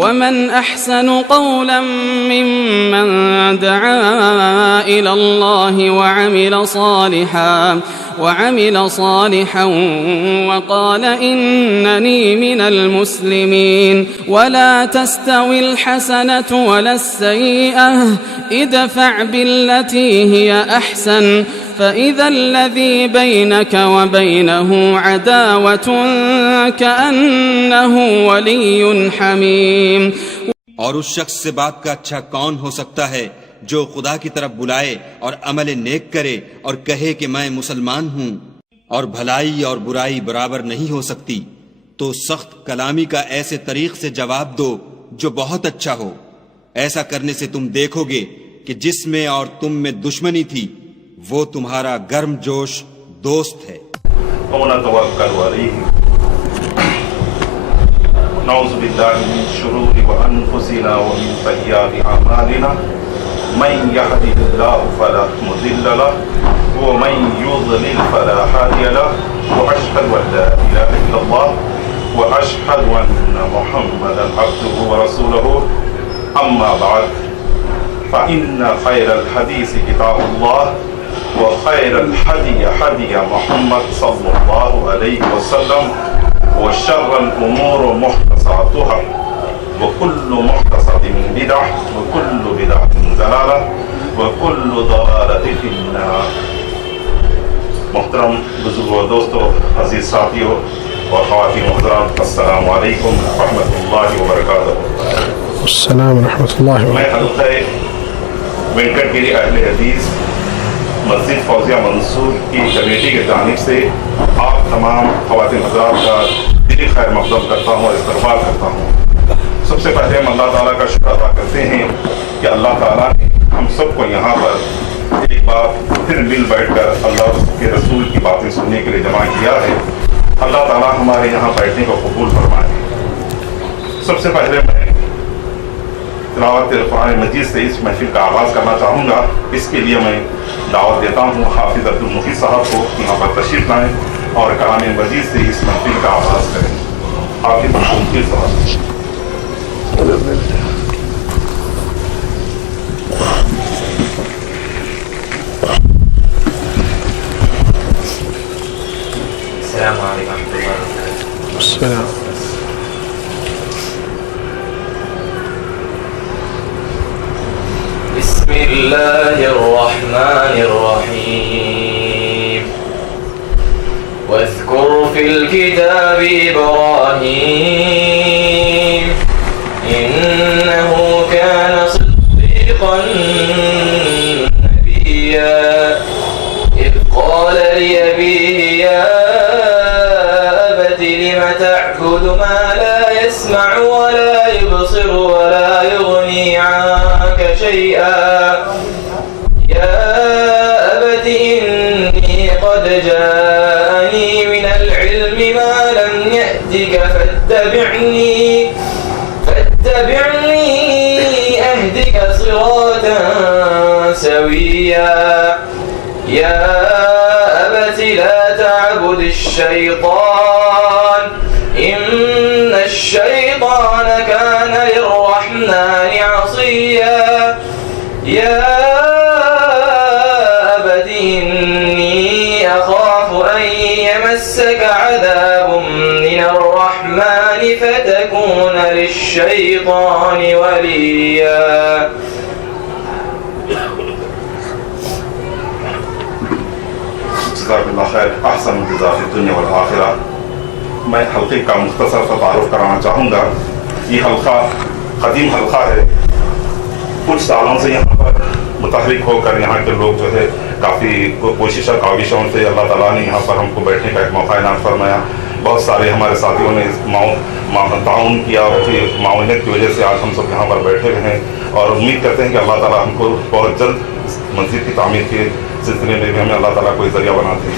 ومن أحسن قولا ممن دعا إلى الله وعمل صالحا وقال إنني من المسلمين ولا تستوي الحسنة ولا السيئة ادفع بالتي هي أحسن فإذا الذي بينك وبينه عداوة كأنه ولي حميم. اور اس شخص سے بات کا اچھا کون ہو سکتا ہے جو خدا کی طرف بلائے اور عمل نیک کرے اور کہے کہ میں مسلمان ہوں، اور بھلائی اور برائی برابر نہیں ہو سکتی، تو سخت کلامی کا ایسے طریق سے جواب دو جو بہت اچھا ہو. ایسا کرنے سے تم دیکھو گے کہ جس میں اور تم میں دشمنی تھی وہ تمہارا گرم جوش دوست ہے. نعوذ باللہ من شرور انفسنا ومن سیئات اعمالنا من يهده الله فلا مضل له ومن يضلل فلا هادي له واشهد ان لا اله الا الله واشهد ان محمدا عبده ورسوله اما بعد فان خير الحديث كتاب الله وخير الهدي هدي محمد صلى الله عليه وسلم وشر الأمور محدثاتها وكل محدثة بدعة وكل بدعة ضلالة وكل ضلالة في النار. محترم بزرگوں و دوستو، عزیز ساتھیوں اور خواتین محترم، السلام علیکم ورحمۃ اللہ وبرکاتہ. السلام ورحمۃ اللہ وبرکاتہ. میں حلقہ وینکٹ گیری اہل حدیث مسجد فوزیہ منصور کی کمیٹی کی جانب سے آپ تمام خواتین حضرات کا دلی خیر مقدم کرتا ہوں اور استقبال کرتا ہوں. سب سے پہلے ہم اللہ تعالیٰ کا شکر ادا کرتے ہیں کہ اللہ تعالیٰ نے ہم سب کو یہاں پر ایک بار پھر مل بیٹھ کر اللہ کے رسول کی باتیں سننے کے لیے جمع کیا ہے. اللہ تعالیٰ ہمارے یہاں بیٹھنے کو قبول فرمائے. سب سے پہلے میں تلاوت قرآن مجید سے اس محفل کا آغاز کرنا چاہوں گا. اس کے لیے میں دعوت دیتا ہوں حافظ عبد المحی صاحب کو یہاں پر تشریف لائیں اور کلام مجید سے اس محفل کا آغاز کریں. حافظ عبد المحی صاحب. السلام علیکم ورحمۃ اللہ وبرکاتہ. السلام. بسم اللہ الرحمن الرحیم. واذکر فی الکتاب ابراہیم انہ کان صدیقا نبیا اذ قال لأبیہ یا ابت لم تعبد ما لا يسمع ولا يبصر ولا يغني عنك شيئا يا أبت إني قد جاءني من العلم ما لم يأتك فاتبعني أهدك صراطا سويا يا أبت لا تعبد الشيطان إن الشيطان كان للرحمن عصيا يا أبت إني أخاف أن يمسك عذاب من الرحمن فتكون للشيطان وليا. جزاک اللہ خیر. احسن الجزاء فی الدنیا والآخرہ. میں حلقے کا مختصر سا تعارف کرانا چاہوں گا. یہ حلقہ قدیم حلقہ ہے. کچھ سالوں سے یہاں پر متحرک ہو کر یہاں کے لوگ جو ہے کافی کوشش اور کاوشوں سے اللہ تعالیٰ نے یہاں پر ہم کو بیٹھنے کا ایک موقع عنایت فرمایا. بہت سارے ہمارے ساتھیوں نے تعاون کیا اور معاونت کی وجہ سے آج ہم سب یہاں پر بیٹھے ہوئے ہیں اور امید کرتے ہیں کہ اللہ تعالیٰ ہم کو بہت جلد مسجد کی تعمیر کے سلسلے میں بھی ہمیں اللہ تعالیٰ کو ذریعہ بنا دے.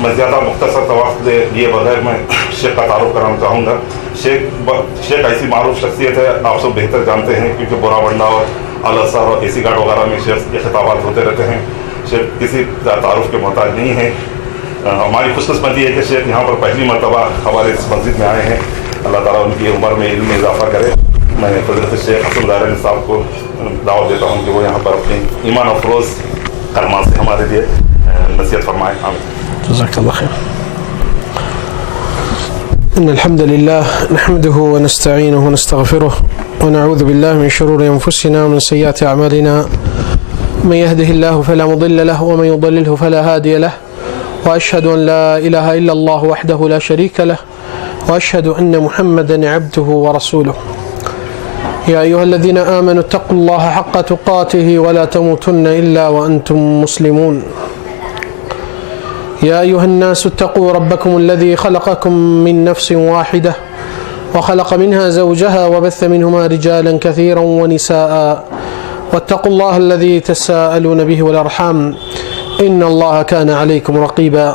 میں زیادہ مختصر توقع لیے بغیر میں شیخ کا تعارف کرانا چاہوں گا. شیخ ایسی معروف شخصیت ہے، آپ سب بہتر جانتے ہیں کیونکہ بورا بنڈا اور الاسر اور اے سی گارڈ وغیرہ میں شیخ کے خطابات ہوتے رہتے ہیں. شیخ کسی تعارف کے محتاج نہیں ہیں. ہماری خوش قسمتی ہے کہ شیخ یہاں پر پہلی مرتبہ ہمارے اس مسجد میں آئے ہیں. اللہ تعالیٰ ان کی عمر میں علم میں اضافہ کرے. میں فضیلت شیخ حسن دارانی صاحب کو دعوت دیتا ہوں کہ وہ یہاں پر اپنی ایمان افروز کلمات سے ہمارے لیے نصیحت فرمائیں. جزاك الله خير. إن الحمد لله نحمده ونستعينه ونستغفره ونعوذ بالله من شرور أنفسنا ومن سيئات أعمالنا. من يهده الله فلا مضل له ومن يضلله فلا هادي له. وأشهد أن لا إله إلا الله وحده لا شريك له وأشهد أن محمدا عبده ورسوله. يا أيها الذين آمنوا اتقوا الله حق تقاته ولا تموتن إلا وأنتم مسلمون. يا أيها الناس اتقوا ربكم الذي خلقكم من نفس واحدة وخلق منها زوجها وبث منهما رجالا كثيرا ونساء واتقوا الله الذي تساءلون به والأرحام إن الله كان عليكم رقيبا.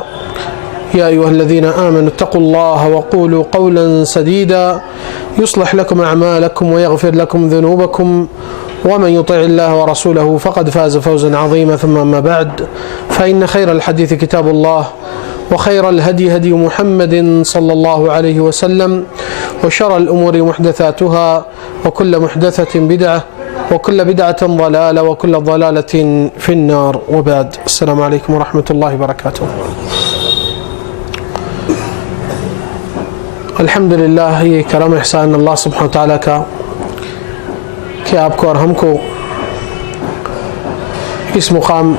يا أيها الذين آمنوا اتقوا الله وقولوا قولا سديدا يصلح لكم أعمالكم ويغفر لكم ذنوبكم ومن يطع الله ورسوله فقد فاز فوزا عظيما. ثم أما بعد فإن خير الحديث كتاب الله وخير الهدي هدي محمد صلى الله عليه وسلم وشر الأمور محدثاتها وكل محدثة بدعة وكل بدعة ضلالة وكل ضلالة في النار. وبعد. السلام عليكم ورحمة الله وبركاته. الحمدللہ یہ کرم احسان اللہ سبحانہ وتعالیٰ کا کہ آپ کو اور ہم کو اس مقام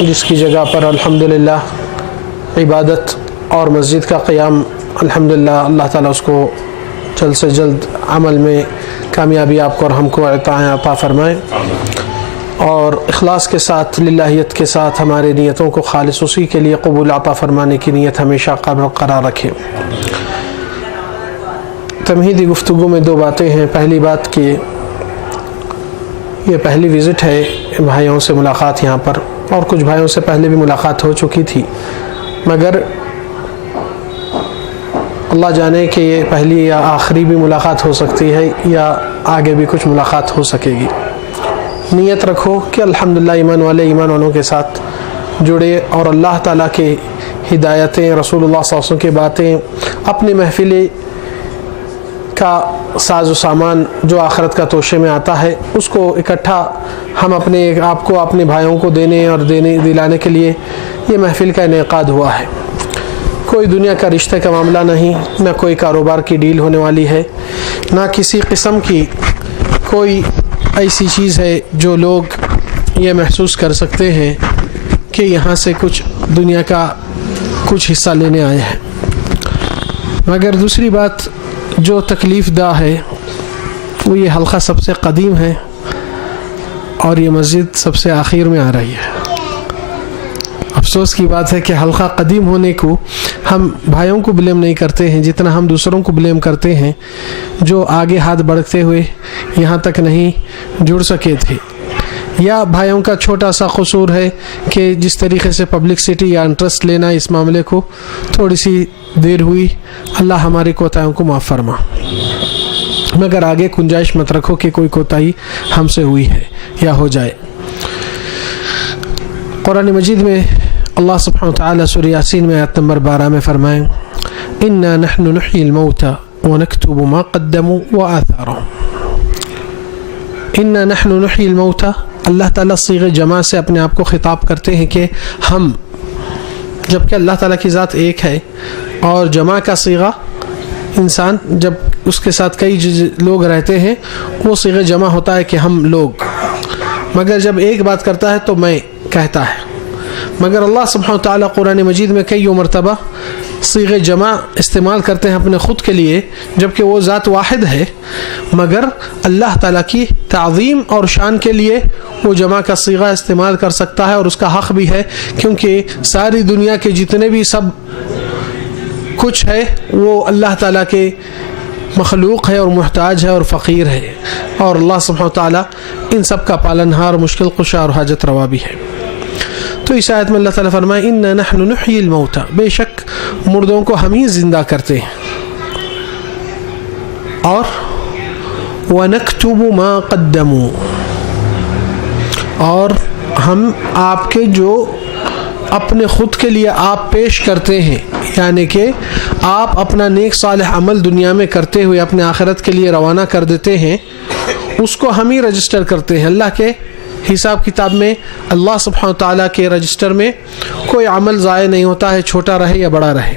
جس کی جگہ پر الحمدللہ عبادت اور مسجد کا قیام الحمدللہ اللہ تعالیٰ اس کو جلد سے جلد عمل میں کامیابی آپ کو اور ہم کو عطا فرمائے اور اخلاص کے ساتھ للہیت کے ساتھ ہمارے نیتوں کو خالص اسی کے لیے قبول عطا فرمانے کی نیت ہمیشہ قرار رکھے. تمہیدی گفتگو میں دو باتیں ہیں. پہلی بات کہ یہ پہلی وزٹ ہے بھائیوں سے ملاقات یہاں پر اور کچھ بھائیوں سے پہلے بھی ملاقات ہو چکی تھی مگر اللہ جانے کہ یہ پہلی یا آخری بھی ملاقات ہو سکتی ہے یا آگے بھی کچھ ملاقات ہو سکے گی. نیت رکھو کہ الحمدللہ ایمان والوں کے ساتھ جڑے اور اللہ تعالیٰ کے ہدایتیں رسول اللہ صلی اللہ علیہ وسلم کی باتیں اپنی محفل کا ساز و سامان جو آخرت کا توشے میں آتا ہے اس کو اکٹھا ہم اپنے آپ کو اپنے بھائیوں کو دینے اور دلانے کے لیے یہ محفل کا انعقاد ہوا ہے. کوئی دنیا کا رشتہ کا معاملہ نہیں, نہ کوئی کاروبار کی ڈیل ہونے والی ہے, نہ کسی قسم کی کوئی ایسی چیز ہے جو لوگ یہ محسوس کر سکتے ہیں کہ یہاں سے کچھ دنیا کا کچھ حصہ لینے آئے ہیں. مگر دوسری بات جو تکلیف دہ ہے وہ یہ حلقہ سب سے قدیم ہے اور یہ مسجد سب سے آخر میں آ رہی ہے. افسوس کی بات ہے کہ حلقہ قدیم ہونے کو ہم بھائیوں کو بلیم نہیں کرتے ہیں جتنا ہم دوسروں کو بلیم کرتے ہیں جو آگے ہاتھ بڑھتے ہوئے یہاں تک نہیں جڑ سکے تھے, یا بھائیوں کا چھوٹا سا قصور ہے کہ جس طریقے سے پبلکسٹی یا انٹرسٹ لینا اس معاملے کو تھوڑی سی دیر ہوئی. اللہ ہماری کوتاہیوں کو معاف فرما, مگر آگے گنجائش مت رکھو کہ کوئی کوتاہی ہم سے ہوئی ہے یا ہو جائے. قرآن مجید میں اللہ سبحانہ وتعالی سورہ یاسین میں آیت نمبر 12 میں فرمائیں انا نحن نحیی الموتى ونکتب ما قدموا وآثارهم. انا نحن نحیی الموتى, اللہ تعالیٰ صیغہ جمع سے اپنے آپ کو خطاب کرتے ہیں کہ ہم, جبکہ اللہ تعالیٰ کی ذات ایک ہے اور جمع کا صیغہ انسان جب اس کے ساتھ کئی لوگ رہتے ہیں وہ صیغہ جمع ہوتا ہے کہ ہم لوگ, مگر جب ایک بات کرتا ہے تو میں کہتا ہے. مگر اللہ سبحانہ وتعالی قرآن مجید میں کئی مرتبہ صیغہ جمع استعمال کرتے ہیں اپنے خود کے لیے جبکہ وہ ذات واحد ہے, مگر اللہ تعالیٰ کی تعظیم اور شان کے لیے وہ جمع کا صیغہ استعمال کر سکتا ہے اور اس کا حق بھی ہے کیونکہ ساری دنیا کے جتنے بھی سب کچھ ہے وہ اللہ تعالیٰ کے مخلوق ہے اور محتاج ہے اور فقیر ہے, اور اللہ سبحانہ وتعالی ان سب کا پالنہار, مشکل کشا اور حاجت روا بھی ہے. تو اس آیت میں اللہ تعالیٰ فرمائے انا نحن نحیی الموتى, بے شک مردوں کو ہم ہی زندہ کرتے ہیں, اور وَنَكْتُبُ مَا قَدَّمُوا, اور ہم آپ کے جو اپنے خود کے لیے آپ پیش کرتے ہیں، یعنی کہ آپ اپنا نیک صالح عمل دنیا میں کرتے ہوئے اپنے آخرت کے لیے روانہ کر دیتے ہیں، اس کو ہم ہی رجسٹر کرتے ہیں۔ اللہ کے حساب کتاب میں، اللہ سبحانہ تعالیٰ کے رجسٹر میں کوئی عمل ضائع نہیں ہوتا ہے، چھوٹا رہے یا بڑا رہے۔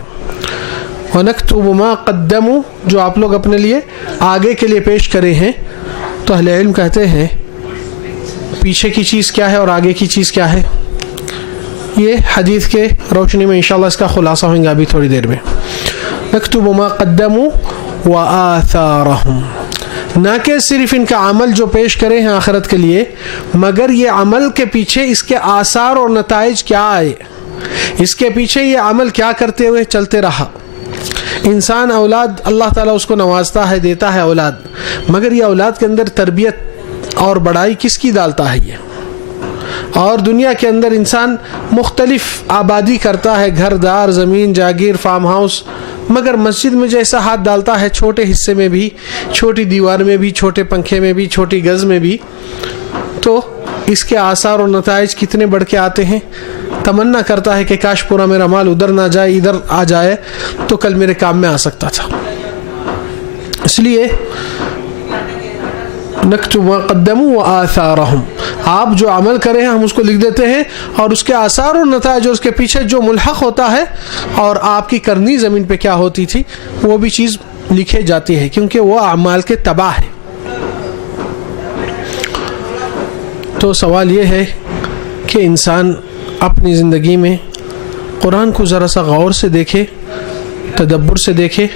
وَنَكْتُبُ مَا قَدَّمُوا، جو آپ لوگ اپنے لیے آگے کے لیے پیش کرے ہیں، تو اہل علم کہتے ہیں پیچھے کی چیز کیا ہے اور آگے کی چیز کیا ہے، یہ حدیث کے روشنی میں انشاءاللہ اس کا خلاصہ ہوگا ابھی تھوڑی دیر میں۔ نَكْتُبُ مَا قَدَّمُوا وَآثَارَهُمْ، نہ کہ صرف ان کا عمل جو پیش کرے ہیں آخرت کے لیے، مگر یہ عمل کے پیچھے اس کے آثار اور نتائج کیا آئے، اس کے پیچھے یہ عمل کیا کرتے ہوئے چلتے رہا۔ انسان اولاد اللہ تعالیٰ اس کو نوازتا ہے، دیتا ہے اولاد، مگر یہ اولاد کے اندر تربیت اور بڑائی کس کی ڈالتا ہے یہ؟ اور دنیا کے اندر انسان مختلف آبادی کرتا ہے، گھر دار، زمین جاگیر، فارم ہاؤس، مگر مسجد میں جیسا ہاتھ ڈالتا ہے، چھوٹے حصے میں بھی، چھوٹی دیوار میں بھی، چھوٹے پنکھے میں بھی، چھوٹی گز میں بھی، تو اس کے آثار اور نتائج کتنے بڑھ کے آتے ہیں۔ تمنا کرتا ہے کہ کاش پورا میرا مال ادھر نہ جائے، ادھر آ جائے تو کل میرے کام میں آ سکتا تھا۔ اس لیے نکتب ما قدموا وآثارہم، آپ جو عمل کرے ہیں ہم اس کو لکھ دیتے ہیں، اور اس کے آثار اور نتائج اور اس کے پیچھے جو ملحق ہوتا ہے اور آپ کی کرنی زمین پہ کیا ہوتی تھی وہ بھی چیز لکھے جاتی ہے، کیونکہ وہ اعمال کے تبع ہے۔ تو سوال یہ ہے کہ انسان اپنی زندگی میں قرآن کو ذرا سا غور سے دیکھے، تدبر سے دیکھے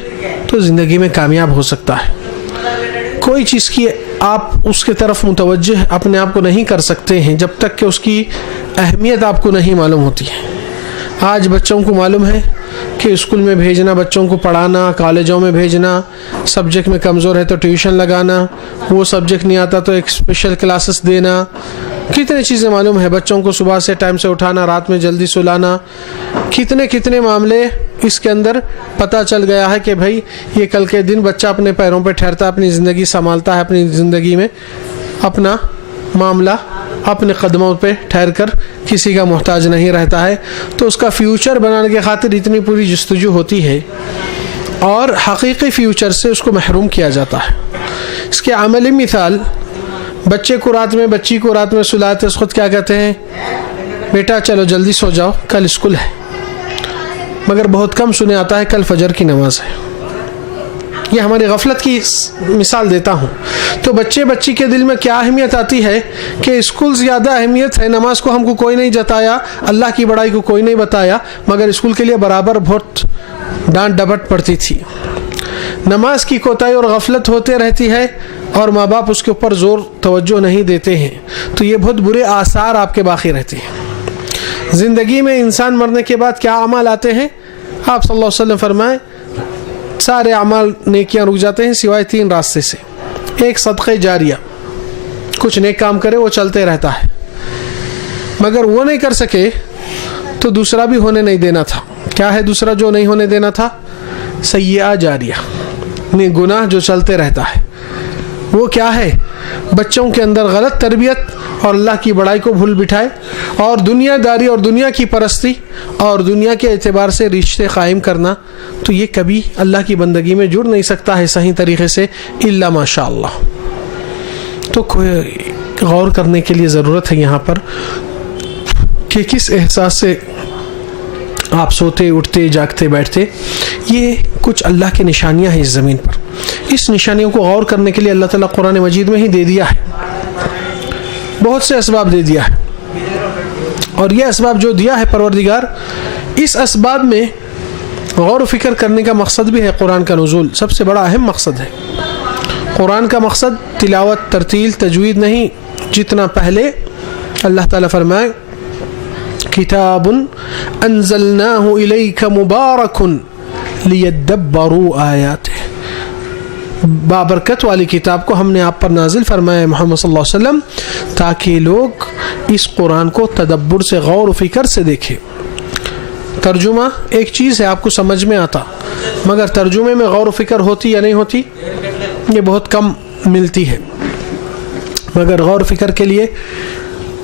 تو زندگی میں کامیاب ہو سکتا ہے۔ کوئی چیز کی آپ اس کے طرف متوجہ اپنے آپ کو نہیں کر سکتے ہیں جب تک کہ اس کی اہمیت آپ کو نہیں معلوم ہوتی ہے۔ آج بچوں کو معلوم ہے کہ اسکول میں بھیجنا، بچوں کو پڑھانا، کالجوں میں بھیجنا، سبجیکٹ میں کمزور ہے تو ٹیوشن لگانا، وہ سبجیکٹ نہیں آتا تو ایک اسپیشل کلاسز دینا، کتنے چیزیں معلوم ہے۔ بچوں کو صبح سے ٹائم سے اٹھانا، رات میں جلدی سلانا، کتنے معاملے اس کے اندر پتہ چل گیا ہے کہ بھائی یہ کل کے دن بچہ اپنے پیروں پہ ٹھہرتا ہے، اپنی زندگی سنبھالتا ہے، اپنی زندگی میں اپنا معاملہ اپنے قدموں پہ ٹھہر کر کسی کا محتاج نہیں رہتا ہے، تو اس کا فیوچر بنانے کی خاطر اتنی پوری جستجو ہوتی ہے اور حقیقی فیوچر سے اس کو محروم کیا جاتا ہے۔ اس کی عملی مثال، بچی کو رات میں سلاتے اس خود کیا کہتے ہیں، بیٹا چلو جلدی سو جاؤ کل اسکول ہے، مگر بہت کم سنے آتا ہے کل فجر کی نماز ہے۔ یہ ہماری غفلت کی مثال دیتا ہوں۔ تو بچی کے دل میں کیا اہمیت آتی ہے کہ اسکول زیادہ اہمیت ہے، نماز کو ہم کو کوئی نہیں جتایا، اللہ کی بڑائی کو کوئی نہیں بتایا، مگر اسکول کے لیے برابر بہت ڈانٹ ڈپٹ پڑتی تھی۔ نماز کی کوتاہی اور غفلت ہوتے رہتی ہے اور ماں باپ اس کے اوپر زور توجہ نہیں دیتے ہیں، تو یہ بہت برے آثار آپ کے باقی رہتے ہیں۔ زندگی میں انسان مرنے کے بعد کیا اعمال آتے ہیں؟ آپ صلی اللہ علیہ وسلم فرمائے سارے اعمال نیکیاں رک جاتے ہیں سوائے 3 راستے سے۔ ایک صدقہ جاریہ، کچھ نیک کام کرے وہ چلتے رہتا ہے، مگر وہ نہیں کر سکے تو دوسرا بھی ہونے نہیں دینا تھا۔ کیا ہے دوسرا جو نہیں ہونے دینا تھا؟ سیئہ جاریہ، گناہ جو چلتے رہتا ہے۔ وہ کیا ہے؟ بچوں کے اندر غلط تربیت اور اللہ کی بڑائی کو بھول بٹھائے، اور دنیا داری اور دنیا کی پرستی اور دنیا کے اعتبار سے رشتے قائم کرنا، تو یہ کبھی اللہ کی بندگی میں جڑ نہیں سکتا ہے صحیح طریقے سے الا ماشاء اللہ۔ تو غور کرنے کے لیے ضرورت ہے یہاں پر کہ کس احساس سے آپ سوتے اٹھتے جاگتے بیٹھتے۔ یہ کچھ اللہ کی نشانیاں ہیں اس زمین پر، اس نشانیوں کو غور کرنے کے لیے اللہ تعالیٰ قرآن مجید میں ہی دے دیا ہے، بہت سے اسباب دے دیا ہے، اور یہ اسباب جو دیا ہے پروردگار، اس اسباب میں غور و فکر کرنے کا مقصد بھی ہے۔ قرآن کا نزول سب سے بڑا اہم مقصد ہے۔ قرآن کا مقصد تلاوت، ترتیل، تجوید نہیں، جتنا پہلے اللہ تعالیٰ فرمائے کتاب انزلناہ الیک مبارک لیدبروا آیاتہ، بابرکت والی کتاب کو ہم نے آپ پر نازل فرمایا محمد صلی اللہ علیہ وسلم، تاکہ لوگ اس قرآن کو تدبر سے، غور و فکر سے دیکھیں۔ ترجمہ ایک چیز ہے، آپ کو سمجھ میں آتا، مگر ترجمے میں غور و فکر ہوتی یا نہیں ہوتی؟ یہ بہت کم ملتی ہے۔ مگر غور و فکر کے لیے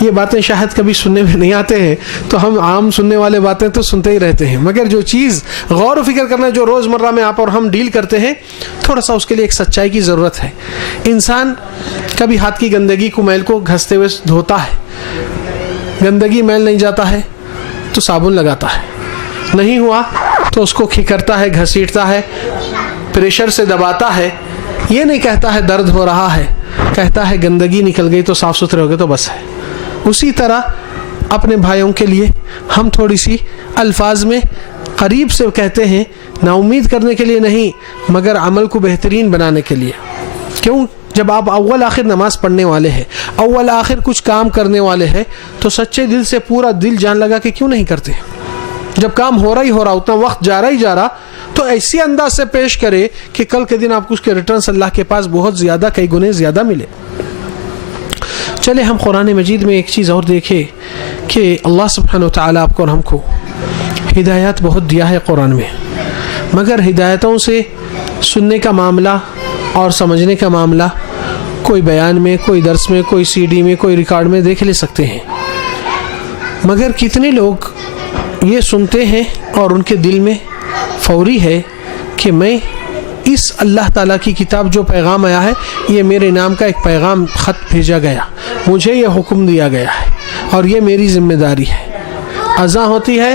یہ باتیں شاید کبھی سننے میں نہیں آتے ہیں، تو ہم عام سننے والے باتیں تو سنتے ہی رہتے ہیں، مگر جو چیز غور و فکر کرنا جو روزمرہ میں آپ اور ہم ڈیل کرتے ہیں، تھوڑا سا اس کے لیے ایک سچائی کی ضرورت ہے۔ انسان کبھی ہاتھ کی گندگی کو میل کو گھستے ہوئے دھوتا ہے، گندگی میل نہیں جاتا ہے تو صابن لگاتا ہے، نہیں ہوا تو اس کو کھکرتا ہے، گھسیٹتا ہے، پریشر سے دباتا ہے، یہ نہیں کہتا ہے درد ہو رہا ہے، کہتا ہے گندگی نکل گئی تو صاف ستھرے ہو گئے تو بس ہے۔ اسی طرح اپنے بھائیوں کے لیے ہم تھوڑی سی الفاظ میں قریب سے کہتے ہیں، نا امید کرنے کے لیے نہیں مگر عمل کو بہترین بنانے کے لیے۔ کیوں؟ جب آپ اول آخر نماز پڑھنے والے ہیں، اول آخر کچھ کام کرنے والے ہیں، تو سچے دل سے پورا دل جان لگا کہ کیوں نہیں کرتے؟ جب کام ہو رہا اتنا وقت جا رہا تو ایسی انداز سے پیش کرے کہ کل کے دن آپ کو اس کے ریٹرنز اللہ کے پاس بہت زیادہ، کئی گنے زیادہ ملے۔ چلے ہم قرآن مجید میں ایک چیز اور دیکھیں کہ اللہ سبحانہ وتعالیٰ آپ کو اور ہم کو ہدایات بہت دیا ہے قرآن میں، مگر ہدایتوں سے سننے کا معاملہ اور سمجھنے کا معاملہ کوئی بیان میں، کوئی درس میں، کوئی سی ڈی میں، کوئی ریکارڈ میں دیکھ لے سکتے ہیں، مگر کتنے لوگ یہ سنتے ہیں اور ان کے دل میں فوری ہے کہ میں اس اللہ تعالیٰ کی کتاب جو پیغام آیا ہے، یہ میرے نام کا ایک پیغام خط بھیجا گیا، مجھے یہ حکم دیا گیا ہے اور یہ میری ذمہ داری ہے۔ اذان ہوتی ہے،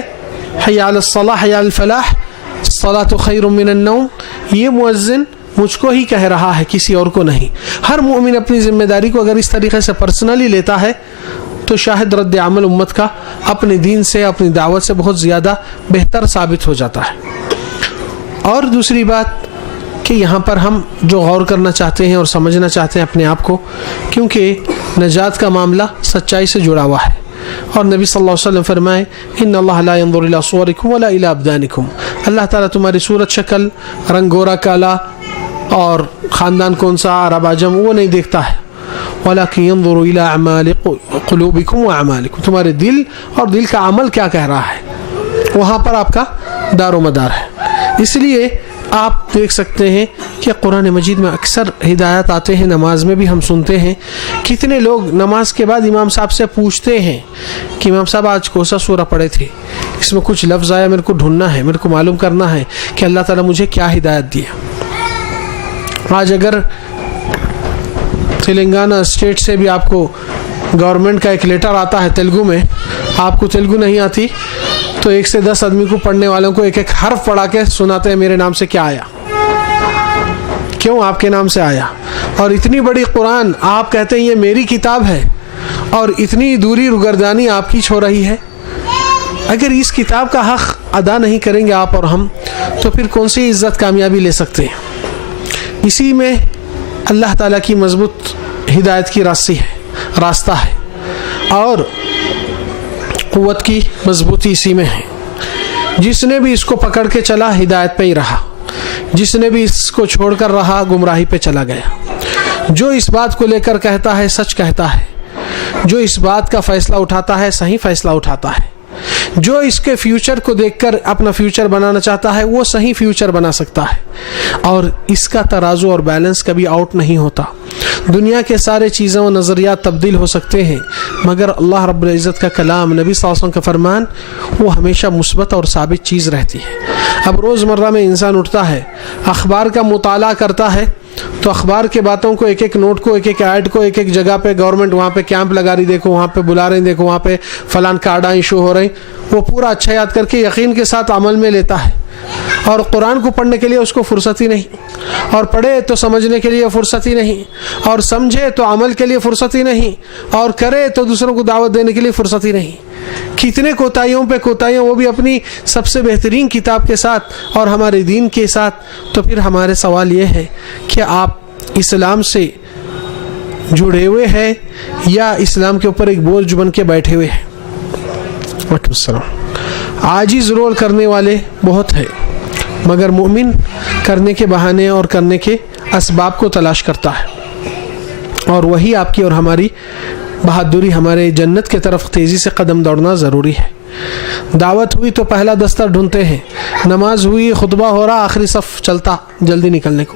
حی علی الصلاح حی علی الفلاح، الصلاۃ خیر من النوم، یہ مؤذن مجھ کو ہی کہہ رہا ہے، کسی اور کو نہیں۔ ہر مومن اپنی ذمہ داری کو اگر اس طریقے سے پرسنلی لیتا ہے تو شاہد رد عمل امت کا اپنے دین سے، اپنی دعوت سے بہت زیادہ بہتر ثابت ہو جاتا ہے۔ اور دوسری بات کہ یہاں پر ہم جو غور کرنا چاہتے ہیں اور سمجھنا چاہتے ہیں اپنے آپ کو، کیونکہ نجات کا معاملہ سچائی سے جڑا ہوا ہے، اور نبی صلی اللہ علیہ وسلم فرمائے ان اللہ لا ينظر الى صورکم ولا الى ابدانکم، اللہ تعالیٰ تمہاری صورت، شکل، رنگ گورا کالا اور خاندان کون سا، عرب عجم، وہ نہیں دیکھتا ہے، ولكن ينظر الى اعمال قلوبکم واعمالکم، تمہارے دل اور دل کا عمل کیا کہہ رہا ہے، وہاں پر آپ کا دار و مدار ہے۔ اس لیے آپ دیکھ سکتے ہیں کہ قرآن مجید میں اکثر ہدایات آتے ہیں، نماز میں بھی ہم سنتے ہیں، کتنے لوگ نماز کے بعد امام صاحب سے پوچھتے ہیں کہ امام صاحب آج کون سا سورہ پڑھے تھے، اس میں کچھ لفظ آیا، میرے کو ڈھونڈنا ہے، میرے کو معلوم کرنا ہے کہ اللہ تعالیٰ مجھے کیا ہدایت دیا۔ آج اگر تلنگانہ اسٹیٹ سے بھی آپ کو گورنمنٹ کا ایک لیٹر آتا ہے تیلگو میں، آپ کو تیلگو نہیں آتی تو 1 سے 10 آدمی کو پڑھنے والوں کو ایک ایک حرف پڑھا کے سناتے ہیں میرے نام سے کیا آیا، کیوں آپ کے نام سے آیا، اور اتنی بڑی قرآن آپ کہتے ہیں یہ میری کتاب ہے، اور اتنی دوری روگردانی آپ کی چھو رہی ہے۔ اگر اس کتاب کا حق ادا نہیں کریں گے آپ اور ہم تو پھر کون سی عزت کامیابی لے سکتے ہیں؟ اسی میں اللہ تعالیٰ کی مضبوط ہدایت کی راستہ ہے، اور قوت کی مضبوطی اسی میں ہے۔ جس نے بھی اس کو پکڑ کے چلا ہدایت پہ ہی رہا، جس نے بھی اس کو چھوڑ کر رہا گمراہی پہ چلا گیا۔ جو اس بات کو لے کر کہتا ہے سچ کہتا ہے، جو اس بات کا فیصلہ اٹھاتا ہے صحیح فیصلہ اٹھاتا ہے، جو اس کے فیوچر کو دیکھ کر اپنا فیوچر بنانا چاہتا ہے وہ صحیح فیوچر بنا سکتا ہے، اور اس کا ترازو اور بیلنس کبھی آؤٹ نہیں ہوتا۔ دنیا کے سارے چیزیں و نظریات تبدیل ہو سکتے ہیں، مگر اللہ رب العزت کا کلام، نبی صلی اللہ علیہ وسلم کا فرمان، وہ ہمیشہ مثبت اور ثابت چیز رہتی ہے۔ اب روزمرہ میں انسان اٹھتا ہے، اخبار کا مطالعہ کرتا ہے، تو اخبار کے باتوں کو، ایک ایک نوٹ کو، ایک ایک ایڈ کو، ایک ایک جگہ پہ گورنمنٹ وہاں پہ کیمپ لگا رہی، دیکھو وہاں پہ بلا رہے ہیں، دیکھو وہاں پہ فلان کارڈ ایشو ہو رہے ہیں، وہ پورا اچھا یاد کر کے یقین کے ساتھ عمل میں لیتا ہے، اور قرآن کو پڑھنے کے لیے اس کو فرصت ہی نہیں، اور پڑھے تو سمجھنے کے لیے فرصت ہی نہیں، اور سمجھے تو عمل کے لیے فرصت ہی نہیں، اور کرے تو دوسروں کو دعوت دینے کے لیے فرصت ہی نہیں۔ کتنے کوتاہیوں پہ کوتاہیاں، وہ بھی اپنی سب سے بہترین کتاب کے ساتھ اور ہمارے دین کے ساتھ۔ تو پھر ہمارے سوال یہ ہے کہ آپ اسلام سے جڑے ہوئے ہیں یا اسلام کے اوپر ایک بوجھ بن کے بیٹھے ہوئے ہیں؟ وعلیکم السلام۔ عاجز رول کرنے والے بہت ہیں، مگر مومن کرنے کے بہانے اور کرنے کے اسباب کو تلاش کرتا ہے، اور وہی آپ کی اور ہماری بہادری، ہمارے جنت کی طرف تیزی سے قدم دوڑنا ضروری ہے۔ دعوت ہوئی تو پہلا دستہ ڈھونڈتے ہیں، نماز ہوئی، خطبہ ہو رہا، آخری صف چلتا جلدی نکلنے کو،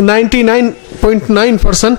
99.9%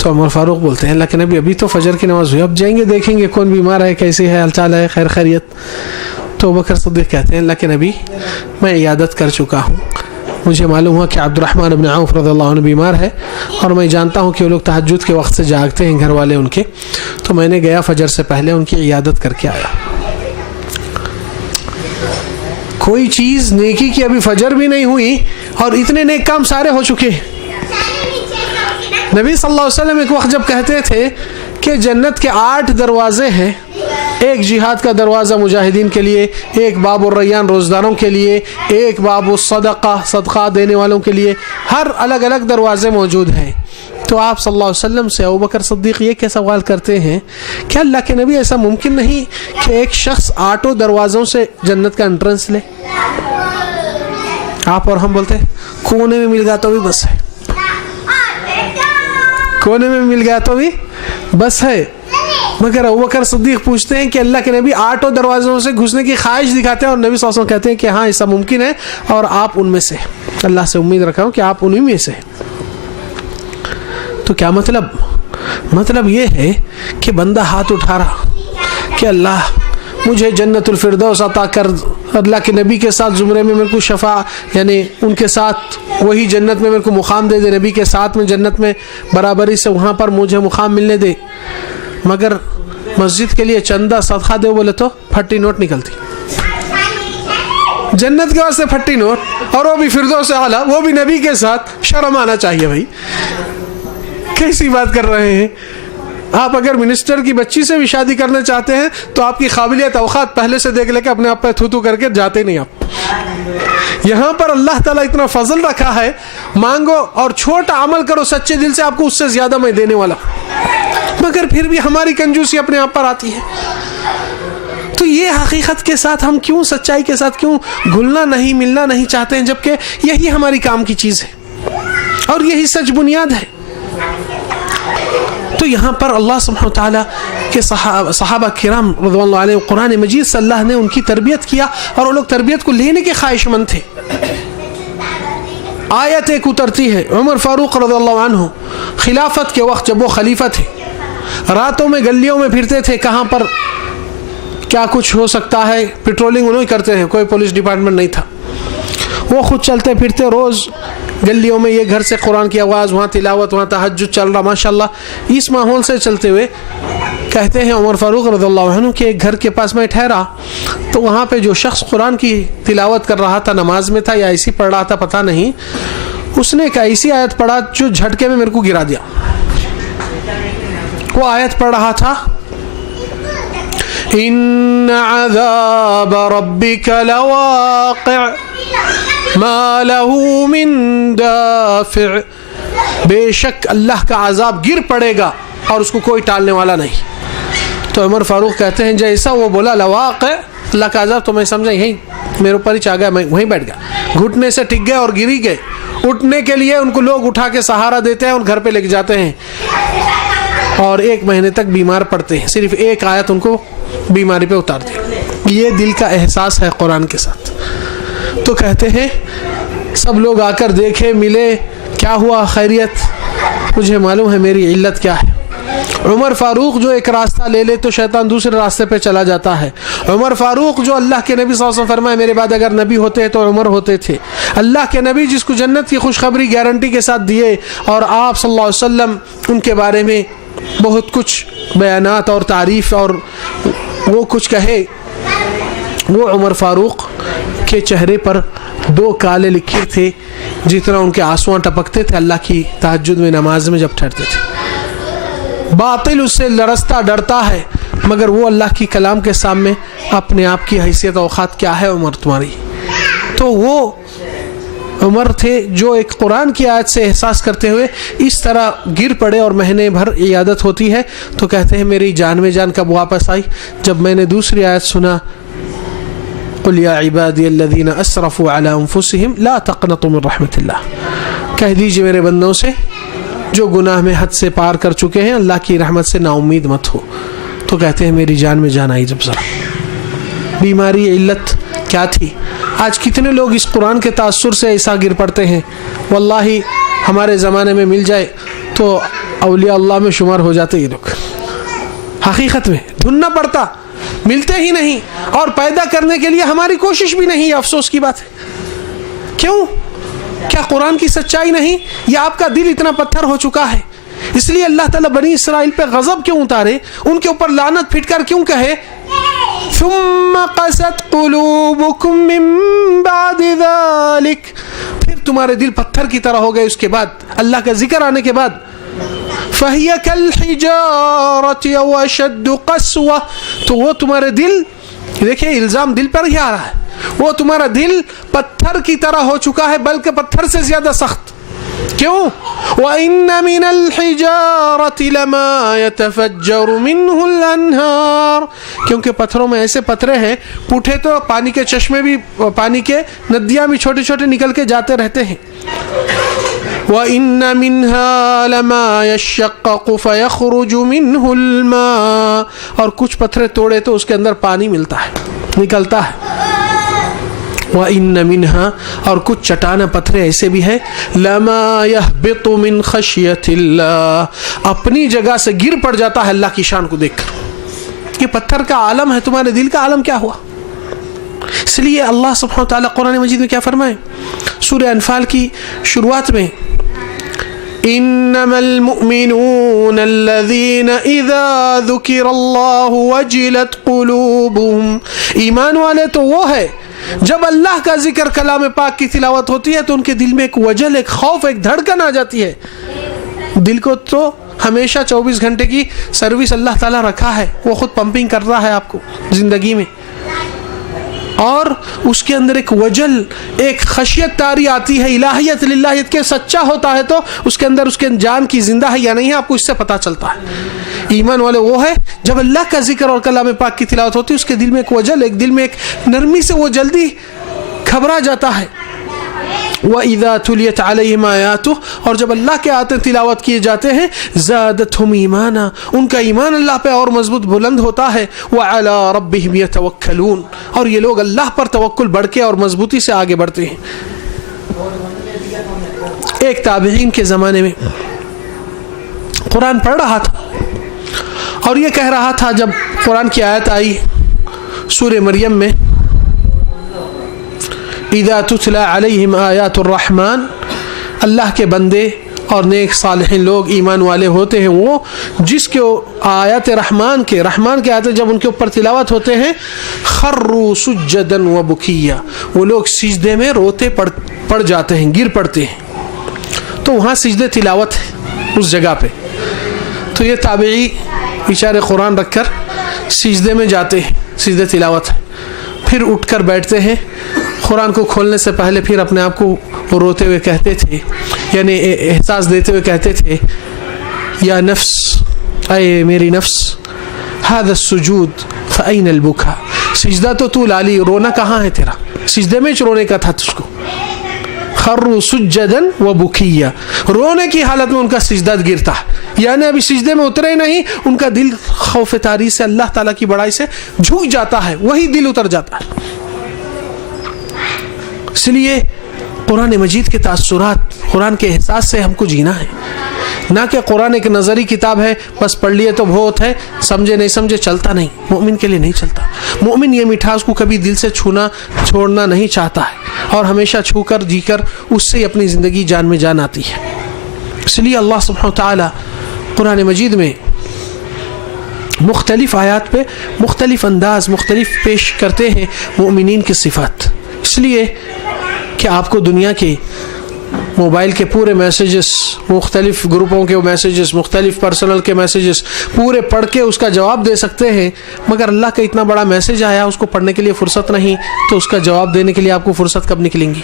تو عمر فاروق بولتے ہیں اللہ کے نبی ابھی تو فجر کی نماز ہوئی, اب جائیں گے دیکھیں گے کون بیمار ہے, کیسی ہے, حال چال ہے, خیر خیریت. تو ابوبکر صدیق کہتے ہیں اللہ کے نبی میں عیادت کر چکا ہوں, مجھے معلوم ہوا کہ عبد الرحمن بن عوف رضی اللہ عنہ بیمار ہے اور میں جانتا ہوں کہ وہ لوگ تہجد کے وقت سے جاگتے ہیں گھر والے ان کے, تو میں نے گیا فجر سے پہلے ان کی عیادت کر کے آیا. کوئی چیز نیکی کی ابھی فجر بھی نہیں ہوئی اور اتنے نیک کام سارے ہو چکے. نبی صلی اللہ علیہ وسلم ایک وقت جب کہتے تھے کہ جنت کے 8 دروازے ہیں, ایک جہاد کا دروازہ مجاہدین کے لیے, ایک باب الریان روزداروں کے لیے, ایک باب الصدقہ صدقہ دینے والوں کے لیے, ہر الگ الگ دروازے موجود ہیں. تو آپ صلی اللہ علیہ وسلم سے ابوبکر صدیق یہ کیا سوال کرتے ہیں کہ اللہ کے نبی ایسا ممکن نہیں کہ ایک شخص 8 دروازوں سے جنت کا انٹرنس لے. آپ اور ہم بولتے ہیں کونے میں مل گیا تو بھی بس ہے, کونے میں مل گیا تو بھی بس ہے. مگر ابوبکر صدیق پوچھتے ہیں کہ اللہ کے نبی 8 دروازوں سے گھسنے کی خواہش دکھاتے ہیں اور نبی صلی اللہ علیہ وسلم کہتے ہیں کہ ہاں ایسا ممکن ہے اور آپ ان میں سے, اللہ سے امید رکھا ہوں کہ آپ انہی میں سے. تو کیا مطلب یہ ہے کہ بندہ ہاتھ اٹھا رہا کہ اللہ مجھے جنت الفردوس عطا کر, اللہ کے نبی کے ساتھ زمرے میں میرے کو شفاع یعنی ان کے ساتھ وہی جنت میں میرے کو مقام دے دے, نبی کے ساتھ میں جنت میں برابری سے وہاں پر مجھے مقام ملنے دے. مگر مسجد کے لیے چندہ صدقہ دے بولے تو پھٹی نوٹ نکلتی, جنت کے واسطے پھٹی نوٹ اور وہ بھی فردوس اعلیٰ, وہ بھی نبی کے ساتھ. شرم آنا چاہیے بھائی, کیسی بات کر رہے ہیں آپ. اگر منسٹر کی بچی سے بھی شادی کرنا چاہتے ہیں تو آپ کی قابلیت اوقات پہلے سے دیکھ لے کے اپنے آپ پہ تھو کر کے جاتے نہیں آپ. یہاں پر اللہ تعالیٰ اتنا فضل رکھا ہے, مانگو اور چھوٹا عمل کرو سچے دل سے, آپ کو اس سے زیادہ میں دینے والا. مگر پھر بھی ہماری کنجوسی اپنے آپ پر آتی ہے. تو یہ حقیقت کے ساتھ ہم کیوں, سچائی کے ساتھ کیوں گھلنا نہیں ملنا نہیں چاہتے ہیں, جبکہ یہی ہماری کام کی چیز ہے اور یہی سچ بنیاد ہے. تو یہاں پر اللہ سبحانہ وتعالیٰ کے صحابہ کرام رضوان اللہ علیہ قرآن مجید سے اللہ نے ان کی تربیت کیا اور وہ لوگ تربیت کو لینے کے خواہش مند تھے. آیت ایک اترتی ہے, عمر فاروق رضی اللہ عنہ خلافت کے وقت جب وہ خلیفہ تھے, راتوں میں گلیوں میں پھرتے تھے, کہاں پر کیا کچھ ہو سکتا ہے پیٹرولنگ انہوں ہی کرتے ہیں, کوئی پولیس ڈپارٹمنٹ نہیں تھا. وہ خود چلتے پھرتے روز گلیوں میں, یہ گھر سے قرآن کی آواز, وہاں تلاوت, وہاں تہجد چل رہا, ماشاءاللہ. اس ماحول سے چلتے ہوئے کہتے ہیں عمر فاروق رضی اللہ عنہ کہ ایک گھر کے پاس میں ٹھہرا تو وہاں پہ جو شخص قرآن کی تلاوت کر رہا تھا, نماز میں تھا یا ایسی پڑھ رہا تھا پتہ نہیں, اس نے ایک ایسی آیت پڑھا جو جھٹکے میں میرے کو گرا دیا. وہ آیت پڑھ رہا تھا ان عذاب ربک لواقع ما له من دافع, بے شک اللہ کا عذاب گر پڑے گا اور اس کو کوئی ٹالنے والا نہیں. تو عمر فاروق کہتے ہیں جیسا وہ بولا لواقع اللہ کا عذاب, تو میں سمجھا یہی میرے اوپر ہی چاہ گیا, میں وہیں بیٹھ گیا, گھٹنے سے ٹک گئے اور گری گئے. اٹھنے کے لیے ان کو لوگ اٹھا کے سہارا دیتے ہیں اور گھر پہ لے کے جاتے ہیں اور 1 مہینے تک بیمار پڑتے ہیں. صرف ایک آیت ان کو بیماری پہ اتار دی. یہ دل کا احساس ہے قرآن کے ساتھ. تو کہتے ہیں سب لوگ آ کر دیکھے, ملے, کیا ہوا خیریت, مجھے معلوم ہے میری علت کیا ہے. عمر فاروق جو ایک راستہ لے لے تو شیطان دوسرے راستے پہ چلا جاتا ہے. عمر فاروق جو اللہ کے نبی صلی اللہ علیہ وسلم فرمائے میرے بعد اگر نبی ہوتے تو عمر ہوتے تھے. اللہ کے نبی جس کو جنت کی خوشخبری گارنٹی کے ساتھ دیے اور آپ صلی اللہ علیہ وسلم ان کے بارے میں بہت کچھ بیانات اور تعریف اور وہ کچھ کہے, وہ عمر فاروق کے چہرے پر 2 کالے لکیر تھے جتنا ان کے آنسواں ٹپکتے تھے اللہ کی تہجد میں نماز میں جب ٹھہرتے تھے. باطل اس سے لرزتا ڈرتا ہے مگر وہ اللہ کی کلام کے سامنے اپنے آپ کی حیثیت اوقات کیا ہے عمر تمہاری. تو وہ عمر تھے جو ایک قرآن کی آیت سے احساس کرتے ہوئے اس طرح گر پڑے اور مہینے بھر عیادت ہوتی ہے. تو کہتے ہیں میری جان میں جان کب واپس آئی جب میں نے دوسری آیت سنا, قل یا عبادی الذین اسرفوا علی انفسہم لا تقنطوا من رحمت اللہ, کہہ دیجئے میرے بندوں سے جو گناہ میں حد سے پار کر چکے ہیں اللہ کی رحمت سے نا امید مت ہو. تو کہتے ہیں میری جان میں جان آئی. جب ذرا بیماری علت کیا تھی, آج کتنے لوگ اس قرآن کے تاثر سے ایسا گر پڑتے ہیں. واللہ ہمارے زمانے میں مل جائے تو اولیاء اللہ میں شمار ہو جاتے یہ لوگ. حقیقت میں ڈھونڈنا پڑتا, ملتے ہی نہیں, اور پیدا کرنے کے لیے ہماری کوشش بھی نہیں. افسوس کی بات ہے. کیوں؟ کیا قرآن کی سچائی نہیں, یا آپ کا دل اتنا پتھر ہو چکا ہے؟ اس لیے اللہ تعالیٰ بنی اسرائیل پہ غضب کیوں اتارے, ان کے اوپر لعنت پھٹ کر کیوں کہے ثم قست قلوبکم من بعد ذلك, پھر تمہارے دل پتھر کی طرح ہو گئے اس کے بعد, اللہ کا ذکر آنے کے بعد. فَهِيَ كَالْحِجَارَةِ أَوْ أَشَدُّ قَسْوَةً, تو وہ تمہارے دل, دیکھیں الزام دل پر ہی آ رہا ہے, وہ تمہارا دل پتھر کی طرح ہو چکا ہے, بلکہ پتھر سے زیادہ سخت. کیوں؟ وَإِنَّ مِنَ الْحِجَارَةِ لَمَا يَتَفَجَّرُ مِنْهُ الْأَنْهَارُ, کیونکہ پتھروں میں ایسے پتھرے ہیں, پوٹھے تو پانی کے چشمے بھی, پانی کے ندیاں بھی چھوٹے چھوٹے نکل کے جاتے رہتے ہیں. وَإِنَّ مِنْهَا لَمَا يَشَّقَّقُ فَيَخْرُجُ مِنْهُ الْمَاءُ, اور کچھ پتھرے توڑے تو اس کے اندر پانی ملتا ہے, نکلتا ہے. وَإِنَّ مِنْهَا, اور کچھ چٹانہ پتھرے ایسے بھی ہیں, لَمَا يَهْبِطُ مِنْ خَشْيَةِ اللَّهِ, اپنی جگہ سے گر پڑ جاتا ہے اللہ کی شان کو دیکھ کر. یہ پتھر کا عالم ہے, تمہارے دل کا عالم کیا ہوا؟ اس لیے اللہ سبحانہ وتعالی قرآن مجید میں کیا فرمائے سورہ انفال کی شروعات میں, انما المؤمنون الذين اذا ذكر الله وجلت قلوبهم, ایمان والے تو وہ ہے جب اللہ کا ذکر کلام پاک کی تلاوت ہوتی ہے تو ان کے دل میں ایک وجل, ایک خوف, ایک دھڑکن آ جاتی ہے. دل کو تو ہمیشہ 24 گھنٹے کی سروس اللہ تعالیٰ رکھا ہے, وہ خود پمپنگ کر رہا ہے آپ کو زندگی میں, اور اس کے اندر ایک وجل, ایک خشیت طاری آتی ہے, الہیت للہیت کے سچا ہوتا ہے تو اس کے اندر اس کے جان کی زندہ ہے یا نہیں ہے آپ کو اس سے پتہ چلتا ہے. ایمان والے وہ ہے جب اللہ کا ذکر اور کلام پاک کی تلاوت ہوتی ہے اس کے دل میں ایک وجل, ایک دل میں ایک نرمی سے وہ جلدی گھبرا جاتا ہے. وَإِذَا تُلِيَتْ عَلَيْهِمْ آيَاتُهُ, اور جب اللہ کے آیتیں تلاوت کیے جاتے ہیں, زَادَتْهُمْ ایمانا, ان کا ایمان اللہ پہ اور مضبوط بلند ہوتا ہے. وَعَلَىٰ رَبِّهِمْ يَتَوَكَّلُونَ, اور یہ لوگ اللہ پر توکل بڑھ کے اور مضبوطی سے آگے بڑھتے ہیں. ایک تابعین کے زمانے میں قرآن پڑھ رہا تھا اور یہ کہہ رہا تھا, جب قرآن کی آیت آئی سورہ مریم میں, اذا تتلى علیہم آیات الرحمن, اللہ کے بندے اور نیک صالحین لوگ ایمان والے ہوتے ہیں وہ جس کے آیات رحمان کے آیتیں جب ان کے اوپر تلاوت ہوتے ہیں, خروا سجدا وبکیا, وہ لوگ سجدے میں روتے پڑ جاتے ہیں, گر پڑتے ہیں. تو وہاں سجدے تلاوت ہے اس جگہ پہ, تو یہ تابعی بیچارے قرآن رکھ کر سجدے میں جاتے ہیں, سجدے تلاوت ہے, پھر اٹھ کر بیٹھتے ہیں. قرآن کو کھولنے سے پہلے پھر اپنے آپ کو روتے ہوئے کہتے تھے, یعنی احساس دیتے ہوئے کہتے تھے, یا نفس, اے میری نفس, هذا السجود فأين البكاء, سجدہ تو لالی, رونا کہاں ہے تیرا, سجدے میں رونے کا تھا تجھ کو. خروا سجدا وبکیا, رونے کی حالت میں ان کا سجدہ گرتا, یعنی ابھی سجدے میں اترے نہیں, ان کا دل خوف طاری سے اللہ تعالیٰ کی بڑائی سے جھک جاتا ہے, وہی دل اتر جاتا ہے. اس لیے قرآن مجید کے تاثرات, قرآن کے احساس سے ہم کو جینا ہے, نہ کہ قرآن ایک نظری کتاب ہے, بس پڑھ لیے تو بہت ہے, سمجھے نہیں سمجھے چلتا نہیں. مومن کے لیے نہیں چلتا. مومن یہ مٹھاس کو کبھی دل سے چھوڑنا نہیں چاہتا ہے, اور ہمیشہ چھو کر جی کر اس سے اپنی زندگی جان میں جان آتی ہے. اس لیے اللہ سبحانہ تعالی قرآن مجید میں مختلف آیات پہ مختلف انداز مختلف پیش کرتے ہیں مومنین کی صفات. اس لیے کہ آپ کو دنیا کے موبائل کے پورے میسیجز, مختلف گروپوں کے میسیجز, مختلف پرسنل کے میسیجز پورے پڑھ کے اس کا جواب دے سکتے ہیں, مگر اللہ کا اتنا بڑا میسیج آیا, اس کو پڑھنے کے لیے فرصت نہیں, تو اس کا جواب دینے کے لیے آپ کو فرصت کب نکلیں گی؟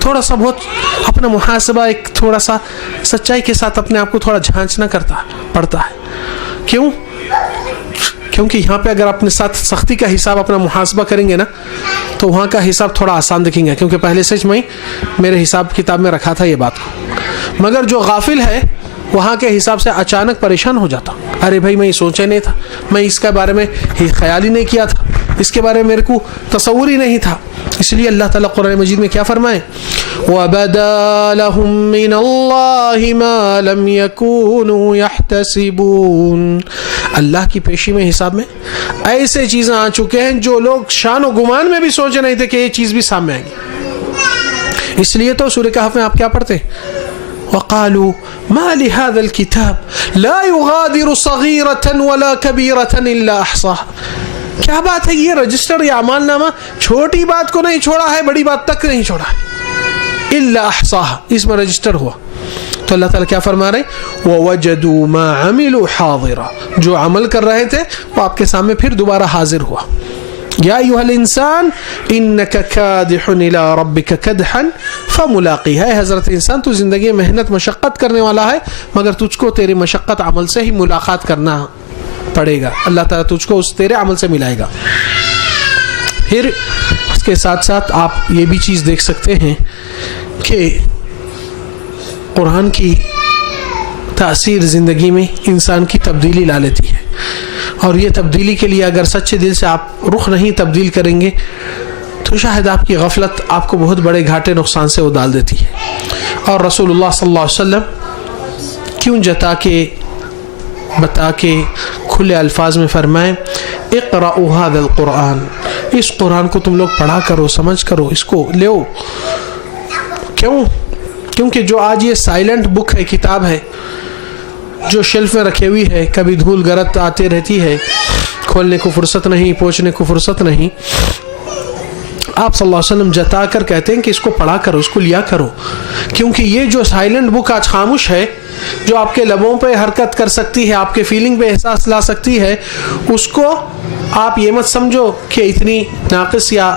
تھوڑا سا بہت اپنا محاسبہ, ایک تھوڑا سا سچائی کے ساتھ اپنے آپ کو تھوڑا جھانچنا پڑتا ہے. کیوں؟ کیونکہ یہاں پہ اگر اپنے ساتھ سختی کا حساب اپنا محاسبہ کریں گے نا, تو وہاں کا حساب تھوڑا آسان دکھیں گے, کیونکہ پہلے سے میں میرے حساب کتاب میں رکھا تھا یہ بات کو. مگر جو غافل ہے وہاں کے حساب سے اچانک پریشان ہو جاتا. ارے بھائی میں یہ سوچا نہیں تھا, میں اس کے بارے میں خیال ہی نہیں کیا تھا, اس کے بارے میں میرے کو تصور ہی نہیں تھا. اس لیے اللہ تعالیٰ قرآن مجید میں کیا فرمائے, وَبَدَا لَهُم مِّنَ اللَّهِ مَا لَمْ يَكُونُوا يَحْتَسِبُونَ. اللہ کی پیشی میں حساب میں ایسے چیزیں آ چکے ہیں جو لوگ شان و گمان میں بھی سوچے نہیں تھے کہ یہ چیز بھی سامنے آئے گی. اس لیے تو سورہ کہف میں آپ کیا پڑھتے ہیں, وقالوا ما لهذا الكتاب لا يغادر صغيرة ولا كبيرة إلا أحصاها. کیا بات ہے, یہ رجسٹر یا اعمال نامہ چھوٹی بات کو نہیں چھوڑا ہے, بڑی بات تک نہیں چھوڑا ہے. الا احصاها, اس میں رجسٹر ہوا. تو اللہ تعالیٰ کیا فرما رہے, ووجدوا ما عملوا حاضرا, جو عمل کر رہے تھے وہ آپ کے سامنے پھر دوبارہ حاضر ہوا. یا ایھا الانسان انک کادح الی ربک کدحا فملاقیہ. ہے حضرت انسان, تو زندگی میں محنت مشقت کرنے والا ہے, مگر تجھ کو تیرے مشقت عمل سے ہی ملاقات کرنا پڑے گا. اللہ تعالیٰ تجھ کو اس تیرے عمل سے ملائے گا. پھر اس کے ساتھ ساتھ آپ یہ بھی چیز دیکھ سکتے ہیں کہ قرآن کی تاثیر زندگی میں انسان کی تبدیلی لا لیتی ہے, اور یہ تبدیلی کے لیے اگر سچے دل سے آپ رخ نہیں تبدیل کریں گے تو شاید آپ کی غفلت آپ کو بہت بڑے گھاٹے نقصان سے وہ ڈال دیتی ہے. اور رسول اللہ صلی اللہ علیہ وسلم کیوں جتا کے بتا کے کھلے الفاظ میں فرمائیں, اقرأوا هذا القرآن, اس قرآن کو تم لوگ پڑھا کرو, سمجھ کرو, اس کو لیو. کیوں؟ کیونکہ جو آج یہ سائلنٹ بک ہے, کتاب ہے, جو شیلف میں رکھی ہوئی ہے, کبھی دھول گرد آتے رہتی ہے, کھولنے کو فرصت نہیں, پوچھنے کو فرصت نہیں, آپ صلی اللہ علیہ وسلم جتا کر کہتے ہیں کہ اس کو پڑھا کرو, اس کو لیا کرو. کیونکہ یہ جو سائلنٹ بک آج خاموش ہے, جو آپ کے لبوں پہ حرکت کر سکتی ہے, آپ کے فیلنگ پہ احساس لا سکتی ہے, اس کو آپ یہ مت سمجھو کہ اتنی ناقص یا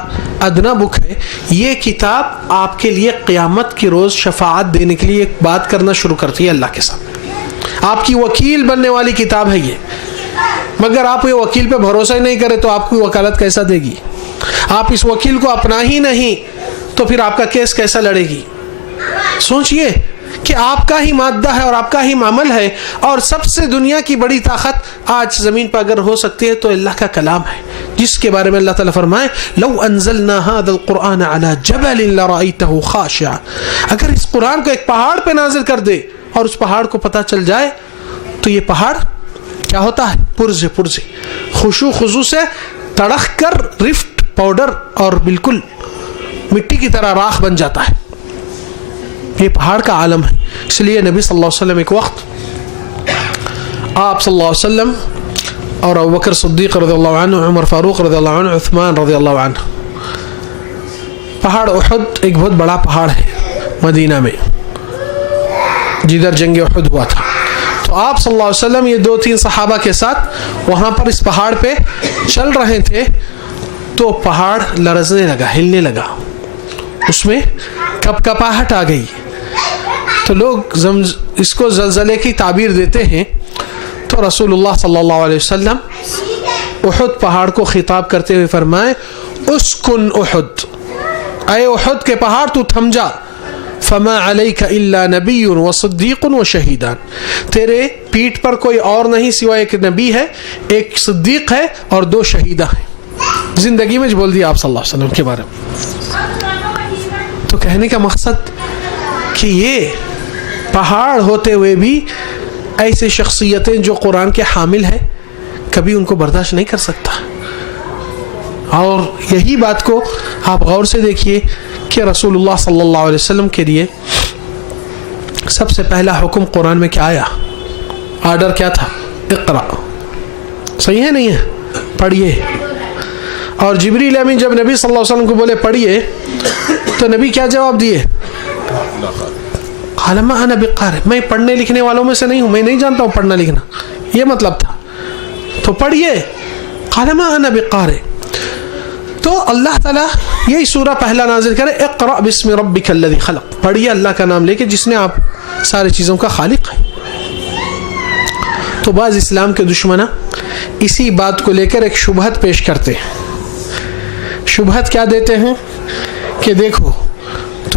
ادنا بک ہے. یہ کتاب آپ کے لیے قیامت کی روز شفاعت دینے کے لیے ایک بات کرنا شروع کرتی ہے اللہ کے سامنے. آپ کی وکیل بننے والی کتاب ہے یہ. مگر آپ یہ وکیل پہ بھروسہ ہی نہیں کرے تو آپ کی وکالت کیسا دے گی؟ آپ اس وکیل کو اپنا ہی نہیں تو پھر آپ کا کیس کیسا لڑے گی؟ سوچئے کہ آپ کا ہی مادہ ہے اور آپ کا ہی معمل ہے, اور سب سے دنیا کی بڑی طاقت آج زمین پر اگر ہو سکتی ہے تو اللہ کا کلام ہے, جس کے بارے میں اللہ تعالیٰ فرمائے لو انزلنا هذا القرآن على جبل لرأيته خاشعا. اگر اس قرآن کو ایک پہاڑ پہ نازل کر دے اور اس پہاڑ کو پتہ چل جائے تو یہ پہاڑ کیا ہوتا ہے, پرزے پرزے خشوع خضوع سے تڑخ کر رفٹ پاؤڈر اور بالکل مٹی کی طرح راکھ بن جاتا ہے. یہ پہاڑ کا عالم ہے. اس لیے نبی صلی اللہ علیہ وسلم ایک وقت آپ صلی اللہ علیہ وسلم اور ابوبکر صدیق رضی اللہ عنہ, عمر فاروق رضی اللہ عنہ, عثمان رضی اللہ عنہ, پہاڑ احد ایک بہت بڑا پہاڑ ہے مدینہ میں جدھر جنگ احد ہوا تھا. تو آپ صلی اللہ علیہ وسلم یہ 2-3 صحابہ کے ساتھ وہاں پر اس پہاڑ پہ چل رہے تھے تو پہاڑ لرزنے لگا, ہلنے لگا, اس میں کپ کپاہٹ آ گئی. تو لوگ اس کو زلزلے کی تعبیر دیتے ہیں. تو رسول اللہ صلی اللہ علیہ وسلم احد پہاڑ کو خطاب کرتے ہوئے فرمائے اسکن احد, اے احد کے پہاڑ تو تھم جا, فما علیک الا نبی وصدیق وشہیدان, تیرے پیٹھ پر کوئی اور نہیں سوائے ایک نبی ہے, ایک صدیق ہے اور 2 شہیدہ ہیں. زندگی میں بول دیا آپ صلی اللہ علیہ وسلم کے بارے میں. تو کہنے کا مقصد کہ یہ پہاڑ ہوتے ہوئے بھی ایسے شخصیتیں جو قرآن کے حامل ہیں کبھی ان کو برداشت نہیں کر سکتا. اور یہی بات کو آپ غور سے دیکھیے کہ رسول اللہ صلی اللہ علیہ وسلم کے لیے سب سے پہلا حکم قرآن میں کیا آیا, آرڈر کیا تھا, اقرا. صحیح ہے نہیں ہے, پڑھیے. اور جبریل امین جب نبی صلی اللہ علیہ وسلم کو بولے پڑھیے تو نبی کیا جواب دیے, قال ما انا بقارئ, میں پڑھنے لکھنے والوں میں سے نہیں ہوں, میں نہیں جانتا ہوں پڑھنا لکھنا, یہ مطلب تھا. تو پڑھیے, قال ما انا بقارئ. تو اللہ تعالیٰ یہی سورہ پہلا نازل کرے اقرأ بسم ربک الذی خلق, پڑھیے اللہ کا نام لے کے جس نے آپ ساری چیزوں کا خالق ہے. تو بعض اسلام کے دشمنہ اسی بات کو لے کر ایک شبہت پیش کرتے ہیں. شبہت کیا دیتے ہیں کہ دیکھو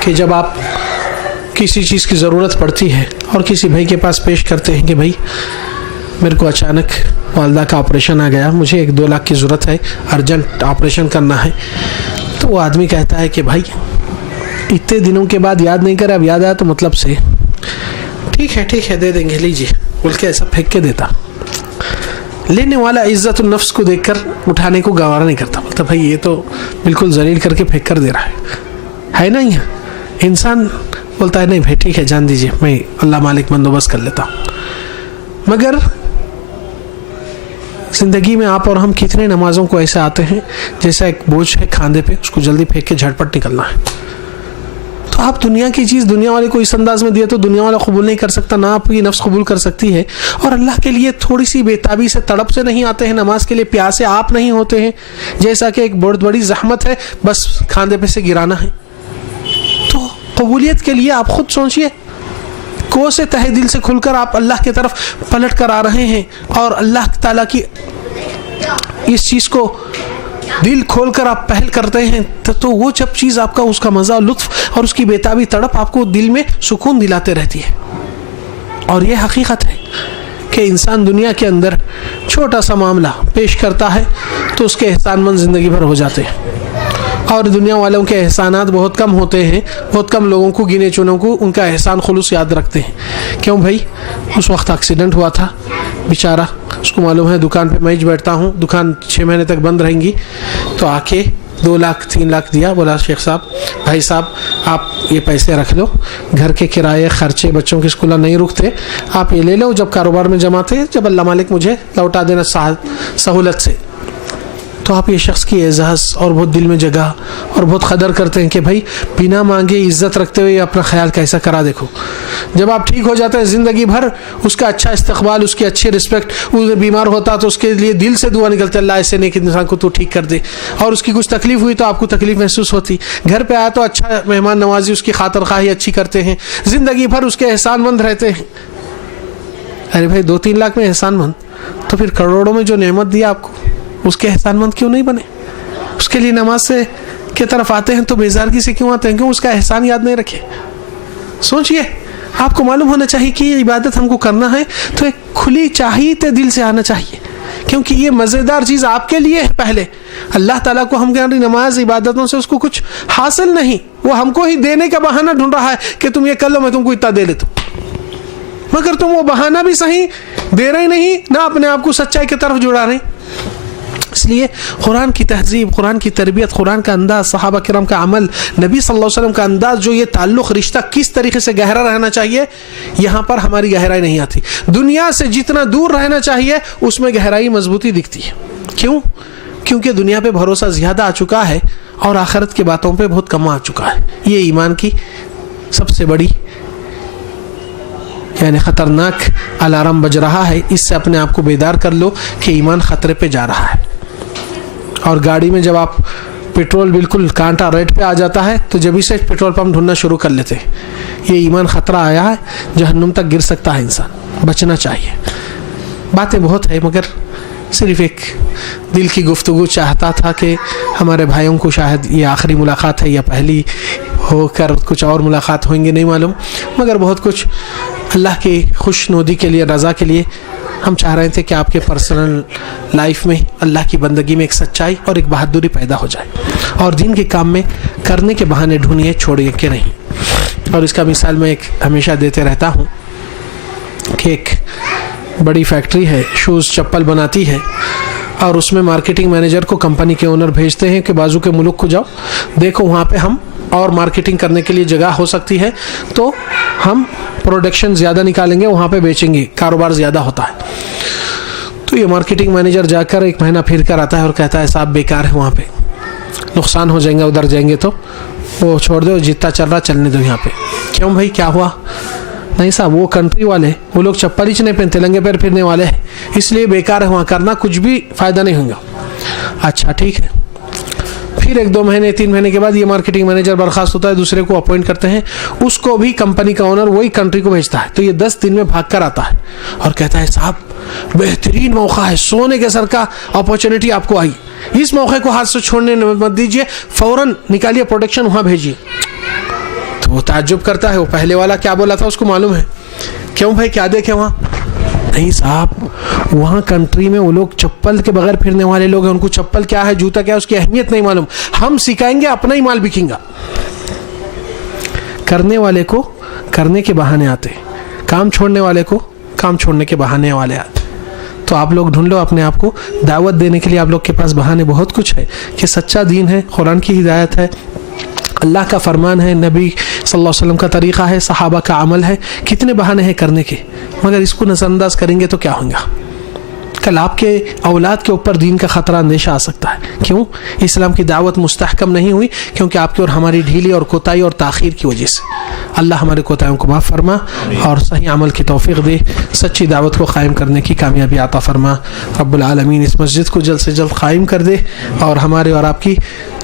کہ جب آپ کسی چیز کی ضرورت پڑتی ہے اور کسی بھائی کے پاس پیش کرتے ہیں کہ بھائی میرے کو اچانک والدہ کا آپریشن آ گیا, مجھے 1-2 لاکھ کی ضرورت ہے, ارجنٹ آپریشن کرنا ہے, تو وہ آدمی کہتا ہے کہ بھائی اتنے دنوں کے بعد یاد نہیں کرے, اب یاد آیا تو مطلب سے ٹھیک ہے دے دیں گے, لیجیے, بول کے ایسا پھینک کے دیتا. لینے والا عزت النفس کو دیکھ کر اٹھانے کو گوارا نہیں کرتا, بولتا بھائی یہ تو بالکل ذلیل کر کے پھینک کر دے رہا ہے نا. یہ انسان بولتا ہے نہیں بھائی ٹھیک ہے جان دیجیے, میں اللہ مالک بندوبست کر لیتا ہوں. مگر زندگی میں آپ اور ہم کتنے نمازوں کو ایسے آتے ہیں جیسا ایک بوجھ ہے کھاندے پہ, اس کو جلدی پھینک کے جھٹپٹ نکلنا ہے. تو آپ دنیا کی چیز دنیا والے کو اس انداز میں دیا تو دنیا والا قبول نہیں کر سکتا, نہ آپ کی نفس قبول کر سکتی ہے. اور اللہ کے لیے تھوڑی سی بےتابی سے تڑپ سے نہیں آتے ہیں, نماز کے لیے پیاسے آپ نہیں ہوتے ہیں, جیسا کہ ایک بہت بڑی زحمت ہے بس کھاندے پہ سے گرانا ہے. تو قبولیت کے لیے آپ خود سوچئے, کو سے تہ دل سے کھل کر آپ اللہ کی طرف پلٹ کر آ رہے ہیں اور اللہ تعالیٰ کی اس چیز کو دل کھول کر آپ پہل کرتے ہیں, تو وہ جب چیز آپ کا اس کا مزہ لطف اور اس کی بےتابی تڑپ آپ کو دل میں سکون دلاتے رہتی ہے. اور یہ حقیقت ہے کہ انسان دنیا کے اندر چھوٹا سا معاملہ پیش کرتا ہے تو اس کے احسان مند زندگی بھر ہو جاتے ہیں, اور دنیا والوں کے احسانات بہت کم ہوتے ہیں. بہت کم لوگوں کو, گنے چنوں کو ان کا احسان خلوص یاد رکھتے ہیں. کیوں بھائی اس وقت ایکسیڈنٹ ہوا تھا بیچارہ, اس کو معلوم ہے دکان پہ میں بیٹھتا ہوں, دکان 6 مہینے تک بند رہیں گی, تو آ کے 2 لاکھ 3 لاکھ دیا, بولا شیخ صاحب بھائی صاحب آپ یہ پیسے رکھ لو, گھر کے کرائے خرچے بچوں کے اسکول نہیں رکتے, آپ یہ لے لو, جب کاروبار میں جمع تھے جب اللہ مالک مجھے لوٹا دینا سہولت سے. تو آپ یہ شخص کی اعزاز اور بہت دل میں جگہ اور بہت قدر کرتے ہیں کہ بھائی بنا مانگے عزت رکھتے ہوئے اپنا خیال کیسا کرا. دیکھو جب آپ ٹھیک ہو جاتے ہیں زندگی بھر اس کا اچھا استقبال, اس کی اچھی رسپیکٹ, وہ بیمار ہوتا تو اس کے لیے دل سے دعا نکلتے اللہ ایسے نیک انسان کو تو ٹھیک کر دے, اور اس کی کچھ تکلیف ہوئی تو آپ کو تکلیف محسوس ہوتی, گھر پہ آیا تو اچھا مہمان نوازی, اس کی خاطر خواہی اچھی کرتے ہیں, زندگی بھر اس کے احسان مند رہتے ہیں. ارے بھائی 2-3 لاکھ میں احسان مند, تو پھر کروڑوں میں جو نعمت دیا آپ کو اس کے احسان مند کیوں نہیں بنے؟ اس کے لیے نماز سے کی طرف آتے ہیں تو بیزارگی سے کیوں آتے ہیں؟ کیوں اس کا احسان یاد نہیں رکھے؟ سوچئے, آپ کو معلوم ہونا چاہیے کہ یہ عبادت ہم کو کرنا ہے تو ایک کھلی چاہیتے دل سے آنا چاہیے, کیونکہ یہ مزیدار چیز آپ کے لیے ہے. پہلے اللہ تعالیٰ کو ہم ہماری نماز عبادتوں سے اس کو کچھ حاصل نہیں, وہ ہم کو ہی دینے کا بہانہ ڈھونڈ رہا ہے کہ تم یہ کر لو میں تم کو اتنا دے لیتا ہوں, مگر تم وہ بہانہ بھی صحیح دے رہے نہیں, نہ اپنے آپ کو سچائی کی طرف جڑا رہے. اس لیے قرآن کی تہذیب, قرآن کی تربیت, قرآن کا انداز, صحابہ کرام کا عمل, نبی صلی اللہ علیہ وسلم کا انداز, جو یہ تعلق رشتہ کس طریقے سے گہرا رہنا چاہیے, یہاں پر ہماری گہرائی نہیں آتی. دنیا سے جتنا دور رہنا چاہیے اس میں گہرائی مضبوطی دکھتی ہے. کیوں؟ کیونکہ دنیا پہ بھروسہ زیادہ آ چکا ہے اور آخرت کی باتوں پہ بہت کم آ چکا ہے. یہ ایمان کی سب سے بڑی یعنی خطرناک الارم بج رہا ہے. اس سے اپنے آپ کو بیدار کر لو کہ ایمان خطرے پہ جا رہا ہے. اور گاڑی میں جب آپ پیٹرول بالکل کانٹا ریٹ پہ آ جاتا ہے تو جبھی سے پیٹرول پمپ ڈھونڈنا شروع کر لیتے ہیں. یہ ایمان خطرہ آیا ہے, جہنم تک گر سکتا ہے انسان, بچنا چاہیے. باتیں بہت ہے مگر صرف ایک دل کی گفتگو چاہتا تھا کہ ہمارے بھائیوں کو شاید یہ آخری ملاقات ہے یا پہلی ہو کر کچھ اور ملاقات ہوئیں گے نہیں معلوم, مگر بہت کچھ اللہ کی خوش نودی کے لیے, رضا کے لیے ہم چاہ رہے تھے کہ آپ کے پرسنل لائف میں اللہ کی بندگی میں ایک سچائی اور ایک بہادری پیدا ہو جائے, اور دین کے کام میں کرنے کے بہانے ڈھونڈیے, چھوڑیے کہ نہیں. اور اس کا مثال میں ایک ہمیشہ دیتے رہتا ہوں کہ ایک بڑی فیکٹری ہے, شوز چپل بناتی ہے, اور اس میں مارکیٹنگ مینیجر کو کمپنی کے اونر بھیجتے ہیں کہ بازو کے ملک کو جاؤ, دیکھو وہاں پہ ہم اور مارکیٹنگ کرنے کے لیے جگہ ہو سکتی ہے, تو ہم پروڈکشن زیادہ نکالیں گے, وہاں پہ بیچیں گے, کاروبار زیادہ ہوتا ہے. تو یہ مارکیٹنگ مینیجر جا کر 1 مہینہ پھر کر آتا ہے اور کہتا ہے صاحب بیکار ہے, وہاں پہ نقصان ہو جائیں گے, ادھر جائیں گے تو وہ چھوڑ دو, جتنا چل رہا چلنے دو یہاں پہ. کیوں بھائی کیا ہوا؟ نہیں صاحب وہ کنٹری والے, وہ لوگ چپل ہی نہیں پہنتے, لنگے پیر پھرنے والے ہیں, اس لیے بیکار ہے وہاں کرنا, کچھ بھی فائدہ نہیں ہوگا. اچھا ٹھیک ہے. پھر 1-2 مہینے 3 مہینے کے بعد یہ مارکیٹنگ مینیجر برخاست ہوتا ہے, دوسرے کو اپوائنٹ کرتے ہیں, اس کو بھی کمپنی کا اونر وہی کنٹری کو بھیجتا ہے. تو یہ 10 دن میں بھاگ کر آتا ہے اور کہتا ہے صاحب بہترین موقع ہے, سونے کے سر کا اپورچونٹی آپ کو آئی, اس موقع کو ہاتھ سے چھوڑنے مت دیجیے, فوراً نکالیے پروڈکشن وہاں بھیجیے. تو وہ تعجب کرتا ہے, وہ پہلے والا کیا بولا تھا اس کو معلوم ہے. کیوں بھائی کیا دیکھے وہاں؟ نہیں صاحب, وہاں کنٹری میں وہ لوگ چپل کے بغیر پھرنے والے لوگ ہیں, ان کو چپل کیا ہے, جوتا کیا ہے, اس کی اہمیت نہیں معلوم. ہم سکھائیں گے, اپنا ہی مال بکیں گا. کرنے والے کو کرنے کے بہانے آتے, کام چھوڑنے والے کو کام چھوڑنے کے بہانے والے آتے. تو آپ لوگ ڈھونڈ لو اپنے آپ کو, دعوت دینے کے لیے آپ لوگ کے پاس بہانے بہت کچھ ہے کہ سچا دین ہے, قرآن کی ہدایت ہے, اللہ کا فرمان ہے, نبی صلی اللہ علیہ وسلم کا طریقہ ہے, صحابہ کا عمل ہے. کتنے بہانے ہیں کرنے کے, مگر اس کو نظر انداز کریں گے تو کیا ہوگا؟ کل آپ کے اولاد کے اوپر دین کا خطرہ اندیشہ آ سکتا ہے. کیوں؟ اسلام کی دعوت مستحکم نہیں ہوئی, کیونکہ آپ کی اور ہماری ڈھیلی اور کوتاہی اور تاخیر کی وجہ سے. اللہ ہمارے کوتاہیوں کو معاف فرما اور صحیح عمل کی توفیق دے, سچی دعوت کو قائم کرنے کی کامیابی عطا فرما. رب العالمین اس مسجد کو جلد سے جلد قائم کر دے, اور ہمارے اور آپ کی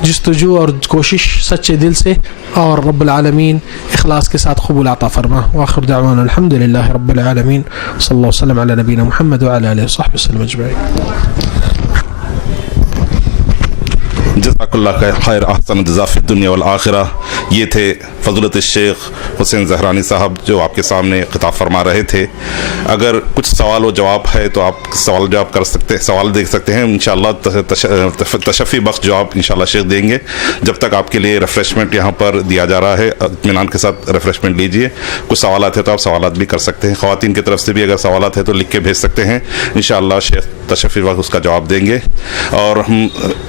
جستجو اور کوشش سچے دل سے اور رب العالمین اخلاص کے ساتھ قبول عطا فرما. وآخر دعوانا الحمد للہ رب العالمین, صلی اللہ وسلم علی نبینا محمد وعلی آلہ وصحبہ وسلم اجمعین. جزاک اللہ خیر, احسن الجزا فی الدنیا والآخرہ. یہ تھے فضیلت الشیخ حسین زہرانی صاحب جو آپ کے سامنے خطاب فرما رہے تھے. اگر کچھ سوال و جواب ہے تو آپ سوال جواب کر سکتے, سوال دیکھ سکتے ہیں. انشاءاللہ تشفی بخش جواب انشاءاللہ شیخ دیں گے. جب تک آپ کے لیے ریفریشمنٹ یہاں پر دیا جا رہا ہے, اطمینان کے ساتھ ریفریشمنٹ لیجیے. کچھ سوالات ہیں تو آپ سوالات بھی کر سکتے ہیں. خواتین کی طرف سے بھی اگر سوالات ہیں تو لکھ کے بھیج سکتے ہیں. انشاءاللہ شیخ تشفی بخش اس کا جواب دیں گے. اور ہم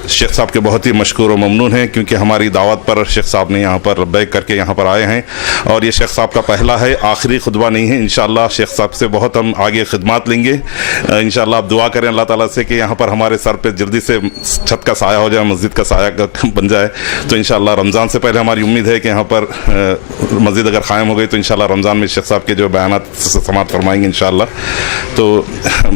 شیخ صاحب کے بہت ہی مشکور و ممنون ہیں, کیونکہ ہماری دعوت پر شیخ صاحب نے یہاں پر لبیک کر کے یہاں پر آئے ہیں. اور یہ شیخ صاحب کا پہلا ہے, آخری خطبہ نہیں ہے. انشاءاللہ شیخ صاحب سے بہت ہم آگے خدمات لیں گے. انشاءاللہ آپ دعا کریں اللہ تعالیٰ سے کہ یہاں پر ہمارے سر پہ جلدی سے چھت کا سایہ ہو جائے, مسجد کا سایہ بن جائے. تو انشاءاللہ رمضان سے پہلے ہماری امید ہے کہ یہاں پر مسجد اگر قائم ہو گئی تو انشاءاللہ رمضان میں شیخ صاحب کے جو بیانات سماعت فرمائیں گے انشاءاللہ. تو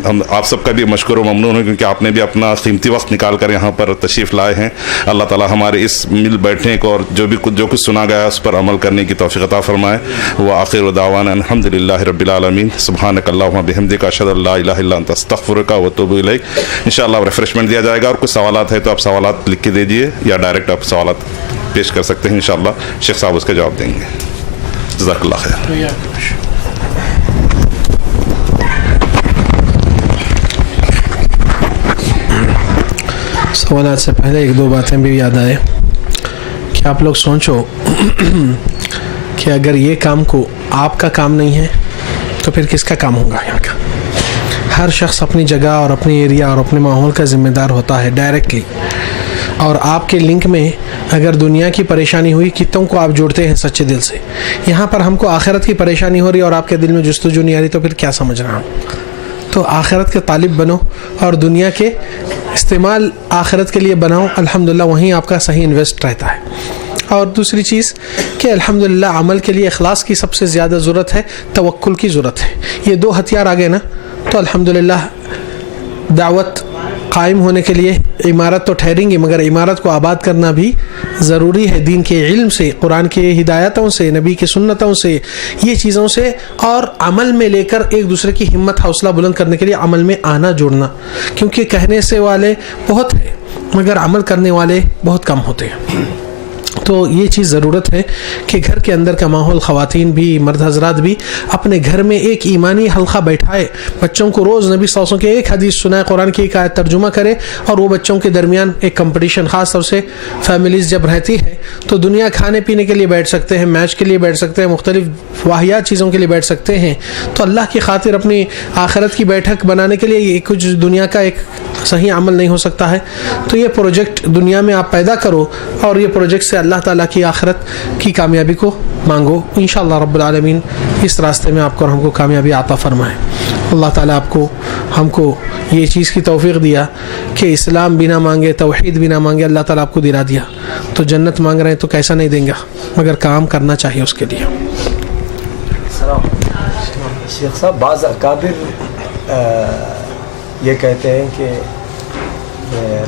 ہم آپ سب کا بھی مشکور و ممنون ہوں, کیونکہ آپ نے بھی اپنا قیمتی وقت نکال کر یہاں پر تشریف لائے ہیں. اللہ تعالیٰ ہمارے اس مل بیٹھنے کو اور جو کچھ سنا گیا اس پر عمل کرنے کی توفیق عطا فرمائے. وآخر دعوانا الحمد للہ رب العالمین. سبحانک اللہم بحمدک, اشہد ان لا الہ الا انت, استغفرک واتوب الیک. انشاءاللہ ریفریشمنٹ دیا جائے گا, اور کچھ سوالات ہیں تو آپ سوالات لکھ کے دے دیجیے, یا ڈائریکٹ آپ سوالات پیش کر سکتے ہیں. انشاءاللہ شیخ صاحب اس کا جواب دیں گے. جزاک اللہ خیر. سوالات سے پہلے ایک دو باتیں بھی یاد آئے کہ آپ لوگ سوچو کہ اگر یہ کام کو آپ کا کام نہیں ہے تو پھر کس کا کام ہوگا یہاں کا؟ ہر شخص اپنی جگہ اور اپنی ایریا اور اپنے ماحول کا ذمہ دار ہوتا ہے ڈائریکٹلی. اور آپ کے لنک میں اگر دنیا کی پریشانی ہوئی, کتوں کو آپ جوڑتے ہیں سچے دل سے. یہاں پر ہم کو آخرت کی پریشانی ہو رہی اور آپ کے دل میں جستجو نہیں آ رہی, تو پھر کیا سمجھ رہا ہوں؟ تو آخرت کے طالب بنو اور دنیا کے استعمال آخرت کے لیے بناؤ. الحمدللہ وہیں آپ کا صحیح انویسٹ رہتا ہے. اور دوسری چیز کہ الحمدللہ عمل کے لیے اخلاص کی سب سے زیادہ ضرورت ہے, توکل کی ضرورت ہے. یہ دو ہتھیار آ گئے نا, تو الحمدللہ دعوت قائم ہونے کے لیے عمارت تو ٹھہریں گی, مگر عمارت کو آباد کرنا بھی ضروری ہے. دین کے علم سے, قرآن کے ہدایتوں سے, نبی کی سنتوں سے, یہ چیزوں سے, اور عمل میں لے کر ایک دوسرے کی ہمت حوصلہ بلند کرنے کے لیے عمل میں آنا جوڑنا. کیونکہ کہنے سے والے بہت ہیں مگر عمل کرنے والے بہت کم ہوتے ہیں. تو یہ چیز ضرورت ہے کہ گھر کے اندر کا ماحول, خواتین بھی مرد حضرات بھی اپنے گھر میں ایک ایمانی حلقہ بیٹھائے, بچوں کو روز نبی صلی اللہ علیہ وسلم کے ایک حدیث سنائے, قرآن کی ایک آیت ترجمہ کرے, اور وہ بچوں کے درمیان ایک کمپٹیشن, خاص طور سے فیملیز جب رہتی ہے تو دنیا کھانے پینے کے لیے بیٹھ سکتے ہیں, میچ کے لیے بیٹھ سکتے ہیں, مختلف واحیات چیزوں کے لیے بیٹھ سکتے ہیں. تو اللہ کی خاطر اپنی آخرت کی بیٹھک بنانے کے لیے یہ کچھ دنیا کا ایک صحیح عمل نہیں ہو سکتا ہے. تو یہ پروجیکٹ دنیا میں آپ پیدا کرو, اور یہ پروجیکٹ سے اللہ تعالیٰ کی آخرت کی کامیابی کو مانگو. انشاءاللہ رب العالمین اس راستے میں آپ کو اور ہم کو کامیابی عطا فرمائے. اللہ تعالیٰ آپ کو ہم کو یہ چیز کی توفیق دیا کہ اسلام بنا مانگے, توحید بنا مانگے اللہ تعالیٰ آپ کو دلا دیا. تو جنت مانگ رہے ہیں تو کیسا نہیں دیں گا, مگر کام کرنا چاہیے اس کے لیے. شیخ صاحب, بعض اکابر یہ کہتے ہیں کہ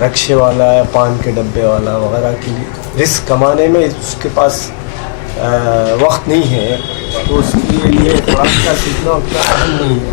رکشے والا یا پان کے ڈبے والا وغیرہ کے لیے رزق کمانے میں اس کے پاس وقت نہیں ہے, تو اس کے لیے قرآن کا سیکھنا اتنا اہم نہیں ہے.